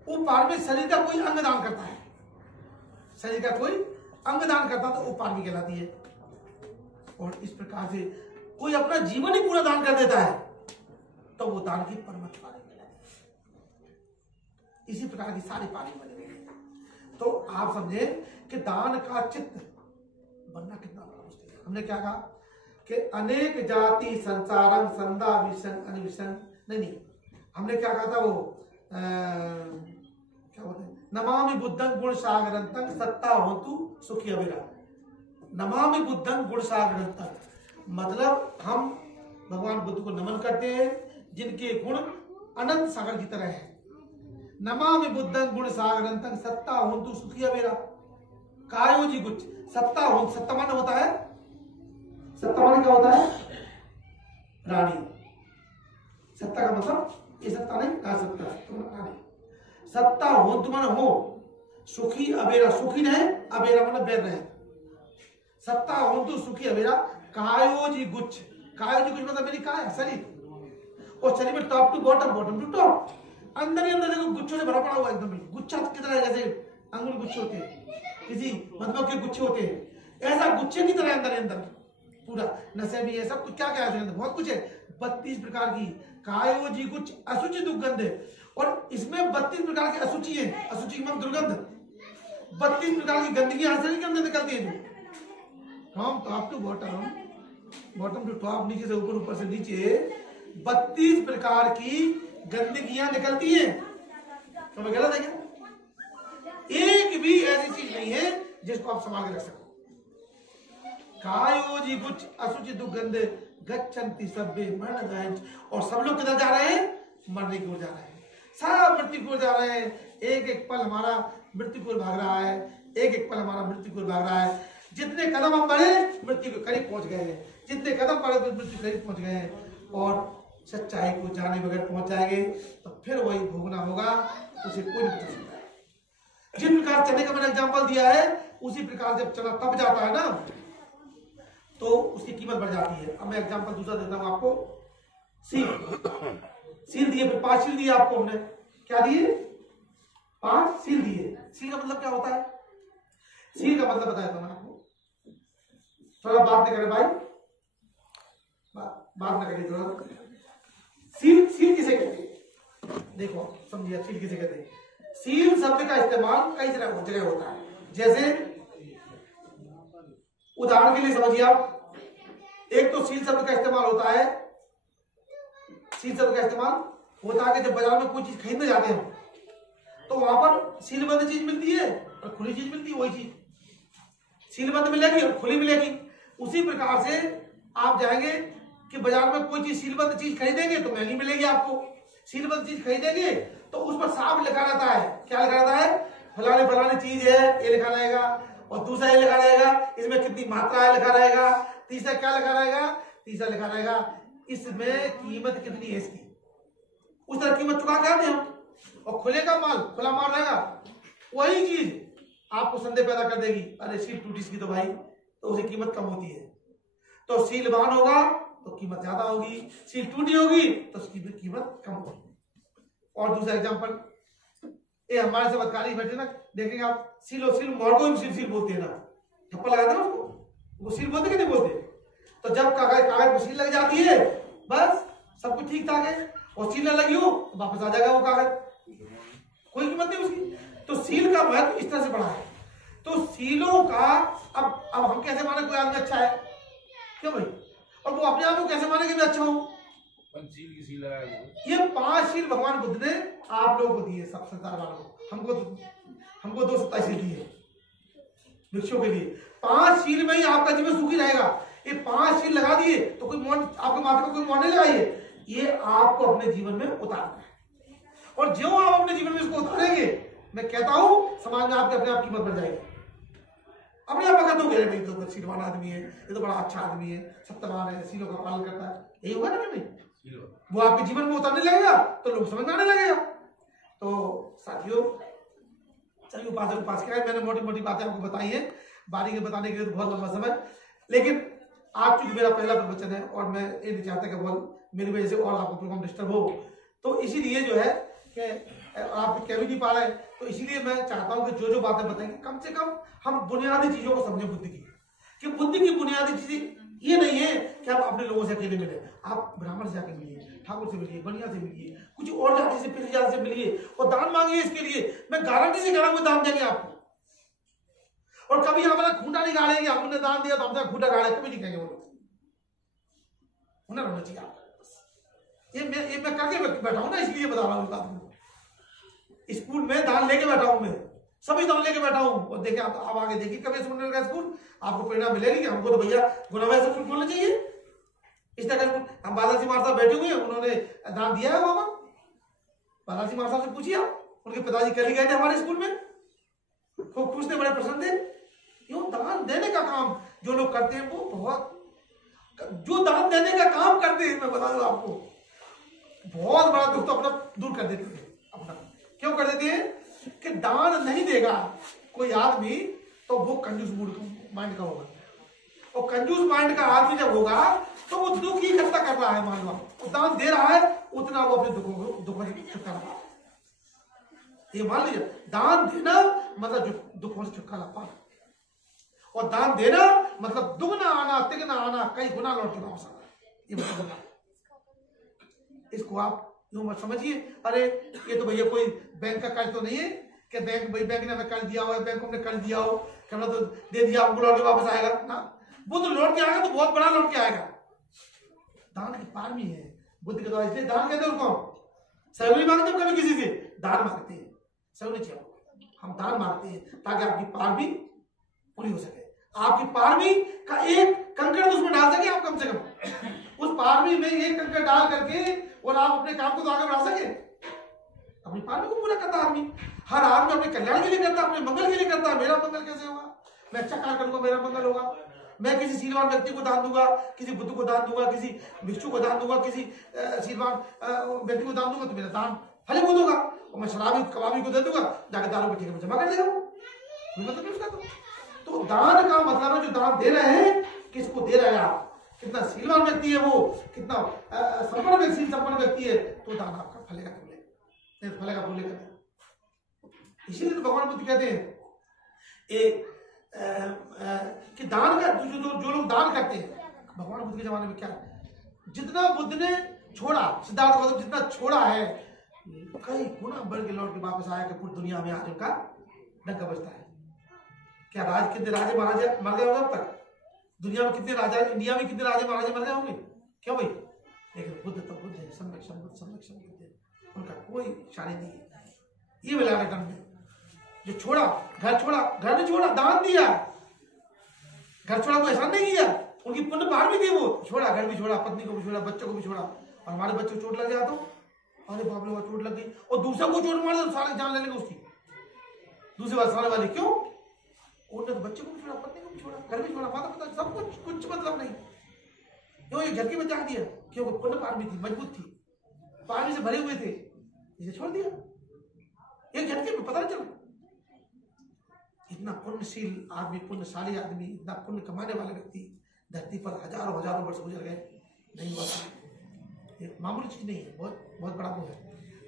उपपारमी शरीर का कोई अंग दान करता है, शरीर का कोई अंग दान करता है तो उपपारमी कहलाती है। और इस प्रकार से कोई अपना जीवन ही पूरा दान कर देता है तो वो दान की परमत्त पारमी कहलाती है। इसी प्रकार की सारी पारमी बनी हुई है। तो आप समझे कि दान का चित्त बनना कितना बड़ा मुश्किल है। हमने क्या कहा कि अनेक जाति संसारं संदा विषण अनिविषण, नहीं, हमने क्या कहा था वो क्या बोलते हैं, नमामि बुद्धं गुण सागरंतं सत्ता होतु सुखी अविरा। नमामि बुद्धं गुण सागरंतं मतलब हम भगवान बुद्ध को नमन करते हैं जिनके गुण अनंत सागर की तरह है। नमामि बुद्धं गुण सागरंतं सत्ता होतु सुखी अविरा। कायो जी गुच्छ, सत्ता हो, सत्ता माने होता है, सत्ता माने क्या होता है? रानी। सत्ता का मतलब ये सत्ता नहीं, सत्ता रानी। सत्ता हो तुम हो, सुखी अबेरा, सुखी रहे, अबेरा मतलब बैर रहे। सत्ता हो तो सुखी अबेरा। कायो जी गुच्छ, कायो जी गुच्छ मतलब मेरी काय शरीर, और शरीर में top to bottom, bottom to top, अंदर ही अंदर देखो गुच्छों से भरा पड़ा हुआ एकदम, गुच्छा कितना है, जैसे अंगूर गुच्छे होते हैं, किसी मधुमक्खी के गुच्छे होते हैं, ऐसा गुच्छे की तरह अंदर अंदर पूरा नशे भी है, सब कुछ क्या क्या है अंदर, बहुत कुछ है। 32 प्रकार की कायो जी कुछ असुचि दुर्गंध है, और इसमें 32 प्रकार की असुचि है, असुचि की मतलब दुर्गंध, 32 प्रकार की गंदगी शरीर के अंदर निकलती है, जो हम top to bottom, bottom to top, नीचे से ऊपर, ऊपर से नीचे 32 प्रकार की गंदगियां निकलती हैं। तो मैं गलत है क्या? एक भी ऐसी चीज नहीं है जिसको आप संभाल के रख सको। कायो जी कुछ असुचि दुर्गंध गच्छन्ति सब्बे मरण, और सब लोग किधर जा रहे हैं? मरने की ओर जा रहे हैं, सब मृत्यु की ओर जा रहे हैं। एक एक पल हमारा मृत्यु की ओर भाग रहा है, एक एक पल हमारा मृत्यु की ओर भाग रहा है। जितने कदम हम बढ़े मृत्यु के करीब पहुंच गए हैं, जितने कदम बढ़े मृत्यु के करीब पहुंच गए हैं, और सच्चाई को जाने बगैर पहुंच जाएंगे तो फिर वही भोगना होगा, उसे कोई नहीं बता सकता है। जिस प्रकार चने का मैंने एग्जाम्पल दिया है, उसी प्रकार जब चना तप जाता है ना, तो उसकी कीमत बढ़ जाती है। अब मैं एग्जाम्पल दूसरा देता हूं आपको। सील, सील दिए, फिर 5 सील दिए आपको हमने, क्या दिए? 5 सील दिए। सील का मतलब क्या होता है? सील का मतलब बताया था मैं आपको, थोड़ा बात नहीं करे भाई, बात ना करिए थोड़ा। सील, सील किसे कहते हैं? देखो समझिए, सील किसे कहते हैं? सील शब्द का इस्तेमाल कई जगह होता है। जैसे उदाहरण के लिए समझिए आप, एक तो सील शब्द का इस्तेमाल होता है, सील शब्द का इस्तेमाल होता है कि जब बाजार में कोई चीज खरीदने जाते हैं तो वहां पर सीलबंद चीज मिलती है और खुली चीज मिलती है, वही चीज सीलबंद मिलेगी और खुली मिलेगी। उसी प्रकार से आप जाएंगे कि बाजार में कोई चीज सीलबंद चीज खरीदेंगे तो महंगी मिलेगी आपको, सीलबंद चीज खरीदेंगे तो उस पर साफ लिखा रहता है, क्या लिखा रहता है? फलाने फलाने चीज है, ये लिखा रहेगा, और दूसरा ये लिखा रहेगा इसमें कितनी मात्रा है लिखा रहेगा, तीसरा क्या लिखा रहेगा? तीसरा लिखा रहेगा इसमें कीमत कितनी है इसकी, उस तरह कीमत चुका के आते हम। और खुले का माल, खुला माल रहेगा, वही चीज आपको संदेह पैदा कर देगी, अरे सील टूटी इसकी तो भाई, तो उसकी कीमत कम होती है। तो सीलवान होगा तो कीमत ज्यादा होगी, सील टूटी होगी तो उसकी कीमत कम होगी। और दूसरा एग्जांपल, ये हमारे से बदकारी बैठे ना, देखेंगे आप, सीलो सील मॉर्गो सील सील बोलते हैं ना, ठप्पा लगाते ना उसको, वो सील बोलते कि नहीं बोलते? तो जब कागज को सील लग जाती है, बस सब कुछ ठीक ठाक है, और सील न लगी हो तो वापस आ जाएगा वो कागज, कोई कीमत नहीं उसकी। तो सील का महत्व इस तरह से बढ़ा है। तो सीलों का अब हम कैसे माने कोई आदमी अच्छा है? क्यों भाई? और वो अपने आप को कैसे माने कि मैं अच्छा हूं? सील की सील लगाया, ये 5 सील भगवान बुद्ध ने आप लोगों को दिए, सब संसार वालों को। हमको 227 सील दिए भिक्षुओं के लिए। 5 सील में ही आपका जीवन सुखी रहेगा। ये 5 सील लगा दिए तो कोई आपके माथे को कोई मोहर नहीं लगाइए, ये आपको अपने जीवन में उतारना है। और जो आप अपने जीवन में इसको उतारेंगे, मैं कहता हूं समाज में आपके अपने आप कीमत बढ़ जाएगी। अपने आप पकड़ दोगे, नहीं तो सीलवान आदमी है, ये तो बड़ा अच्छा आदमी है, सत्यवान है, सीलों का पालन करता है, यही होगा ना? नहीं, वो आपके जीवन में उतरने लगेगा तो लोग समझ में आने लगेगा। तो साथियों, चलिए उपास क्या है, मैंने मोटी मोटी बातें आपको बताई है, बारी के बताने के लिए तो बहुत लंबा समय, लेकिन आज चूंकि मेरा पहला प्रवचन है और मैं ये नहीं चाहता कि बहुत मेरी वजह से और आपको प्रोग्राम डिस्टर्ब हो, तो इसीलिए जो है कि आप कह भी नहीं पा रहे, तो इसीलिए मैं चाहता हूं कि जो बातें बताएंगे कम से कम हम बुनियादी चीजों को समझें बुद्धि की, कि बुद्धि की बुनियादी चीजें ये नहीं है कि आप अपने लोगों से अकेले मिले, आप ब्राह्मण से आके मिलिए, ठाकुर से मिलिए, बनिया से मिलिए, कुछ और जाति से पिछड़ी जाति से मिलिए और दान मांगिए। इसके लिए मैं गारंटी से कह रहा हूं दान देंगे आपको। और कभी हमारा खूंटा नहीं गाड़ेंगे, हमने दान दिया तो हमने खूंटा गाड़े, कभी नहीं कहेंगे वो लोग। हुनर होना चाहिए आपका, ये मैं करके बैठा हूं ना, इसलिए बता रहा हूं बात को। स्कूल में दान लेके बैठा हूं मैं, सभी दान लेके बैठा हूं। और देखिए आप आगे देखिए कभी सुनने लगा स्कूल, आपको प्रेरणा मिलेगी कि हमको तो भैया गुनाह से स्कूल खोलना चाहिए। इस तरह का हम बालाजी मार साहब बैठे हुए हैं, उन्होंने दान दिया है वहां पर। बालाजी मार साहब से पूछिए आप, उनके पिताजी कल ही गए थे हमारे स्कूल में, खूब खुश थे, बड़े प्रसन्न थे। क्यों? दान देने का काम जो लोग करते हैं वो बहुत, जो दान देने का काम करते हैं, मैं बता दूं आपको, बहुत बड़ा दुख तो अपना दूर कर देते हैं अपना। क्यों कर देते हैं? कि दान नहीं देगा कोई आदमी तो वो कंजूस माइंड का होगा, और कंजूस माइंड का आदमी जब होगा तो वो दुख ही इकट्ठा कर रहा है, मान लो वो दान दे रहा है, उतना वो अपने दुखों से छुटकारा पा। ये मान लीजिए, दान देना मतलब दुखों से छुटकारा पाना, और दान देना मतलब दुगना आना, तिगना आना, कई गुना लौट के वापस आना, ये मतलब है। इसको आप यूं मत समझिए, अरे ये तो भैया कोई बैंक का कर्ज तो नहीं है कि बैंक ने हमें कर्ज दिया हो, बैंक ने कर्ज दिया हो, कहना तो दे दिया, हमको लौट के वापस आएगा ना। वो तो लौट के आएगा, तो बहुत बड़ा लौट के आएगा। दान की पारमी है बुद्ध के द्वारा, इसलिए दान कहते हैं उसको। सहयोग नहीं मांगते कभी किसी से, दान मांगते हैं। सहयोग नहीं चाहिए, हम दान मांगते हैं ताकि आपकी पारमी पूरी हो सके, आपकी पारमी का एक कंकड़ तो उसमें डाल सके आप, कम से कम उस पारमी में एक कंकड़ डाल करके, और आप अपने काम को तो आगे बढ़ा सके। अपनी पारमी को पूरा करता आदमी, हर आदमी अपने कल्याण के लिए करता, अपने मंगल के लिए करता। मेरा मंगल कैसे होगा, मैं अच्छा कार्य करूंगा, मेरा मंगल होगा। मैं किसी सीलवान व्यक्ति को दान दूंगा, किसी बुद्ध को दान दूंगा, किसी भिक्षु को दान दूंगा, किसी सीलवान व्यक्ति को दान दूंगा, तो मेरा दान फलीभूत होगा। और मैं शराबी कबाबी को दे दूंगा, जाकर दारू के ठेके में जमा कर देगा, मतलब उसका। तो दान का मतलब है जो दान दे रहे हैं, किसको दे रहे हैं आप, कितना सीलवान व्यक्ति है वो, कितना संपन्न व्यक्ति है, तो दान आपका फलेगा फूलेगा, फलेगा फूलेगा। इसीलिए तो भगवान बुद्ध कहते हैं कि दान का जो लोग दान करते हैं, भगवान बुद्ध के जमाने में क्या जितना बुद्ध ने छोड़ा, सिद्धार्थ गौतम जितना छोड़ा है, कई गुना बढ़ के लौट के वापस आया कि पूरी दुनिया में आज उनका डंका बजता है। क्या कितने राजे महाराजे मर गए होंगे अब तक दुनिया में, कितने राजा, इंडिया में कितने राजे महाराजे मर गए होंगे, क्यों भाई? लेकिन बुद्ध तो बुद्ध है, संरक्षण बुद्ध, उनका कोई शानी नहीं है। ये मिला रिटर्न में जो छोड़ा, घर नहीं छोड़ा, दान दिया। घर छोड़ा, कोई एहसान नहीं किया, उनकी पुण्य पार भी थी, वो छोड़ा, घर भी छोड़ा, पत्नी को भी छोड़ा, बच्चों को भी छोड़ा। और हमारे बच्चों को चोट लग गया तो अरे बाप रे, चोट लग गई, और दूसरा को चोट मार दे तो सारे जान ले लेंगे उसकी, दूसरी बात सामने वाली। क्यों? उन्होंने तो बच्चे को भी छोड़ा, पत्नी को भी छोड़ा, घर भी छोड़ा, माता पिता सब कुछ मतलब नहीं, क्यों? ये घर की बचा दिया, क्योंकि पुण्य पारमी थी, मजबूत थी, पानी से भरे हुए थे, इसे छोड़ दिया। एक झटके में पता नहीं चला। इतना पुण्यशील आदमी, पुण्यशाली आदमी, इतना पुण्य कमाने वाले व्यक्ति धरती पर हजारों वर्ष गुजर गए, नहीं हुआ। ये मामूली चीज नहीं है, बहुत बड़ा वो है।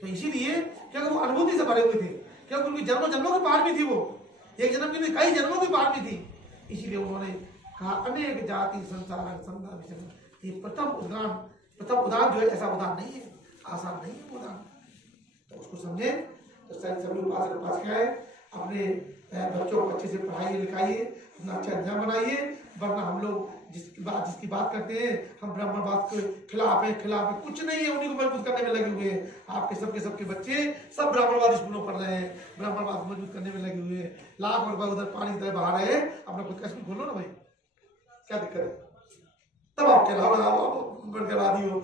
तो इसीलिए क्योंकि वो अनुभूति से भरे हुए थे, क्योंकि उनकी जन्मों की पारमी थी, वो एक जन्म की नहीं, कई जन्मों की पारमी थी। इसीलिए उन्होंने कहा अनेक जाति संसार संसार। ये प्रथम उदान जो है, ऐसा उदान नहीं है, आसान नहीं है उदान। तो उसको समझे, तो सभी उपासकाएं अपने बच्चों को अच्छे से पढ़ाइए लिखाइए, अपना अच्छा इंसान बनाइए। वरना हम लोग जिसकी बात करते हैं, हम ब्राह्मणवाद के खिलाफ है, कुछ नहीं है, उन्हीं को मजबूत करने में लगे हुए हैं। आपके सबके बच्चे सब ब्राह्मणवाद स्कूलों पढ़ रहे हैं, ब्राह्मणवाद मजबूत करने में लगे हुए हैं। लाख रुपए उधर पानी तरह बहा रहे हैं, अपना खुद का स्कूल खोलो ना भाई, क्या दिक्कत है? तब आप कहलाओ, बढ़ करा दी हो।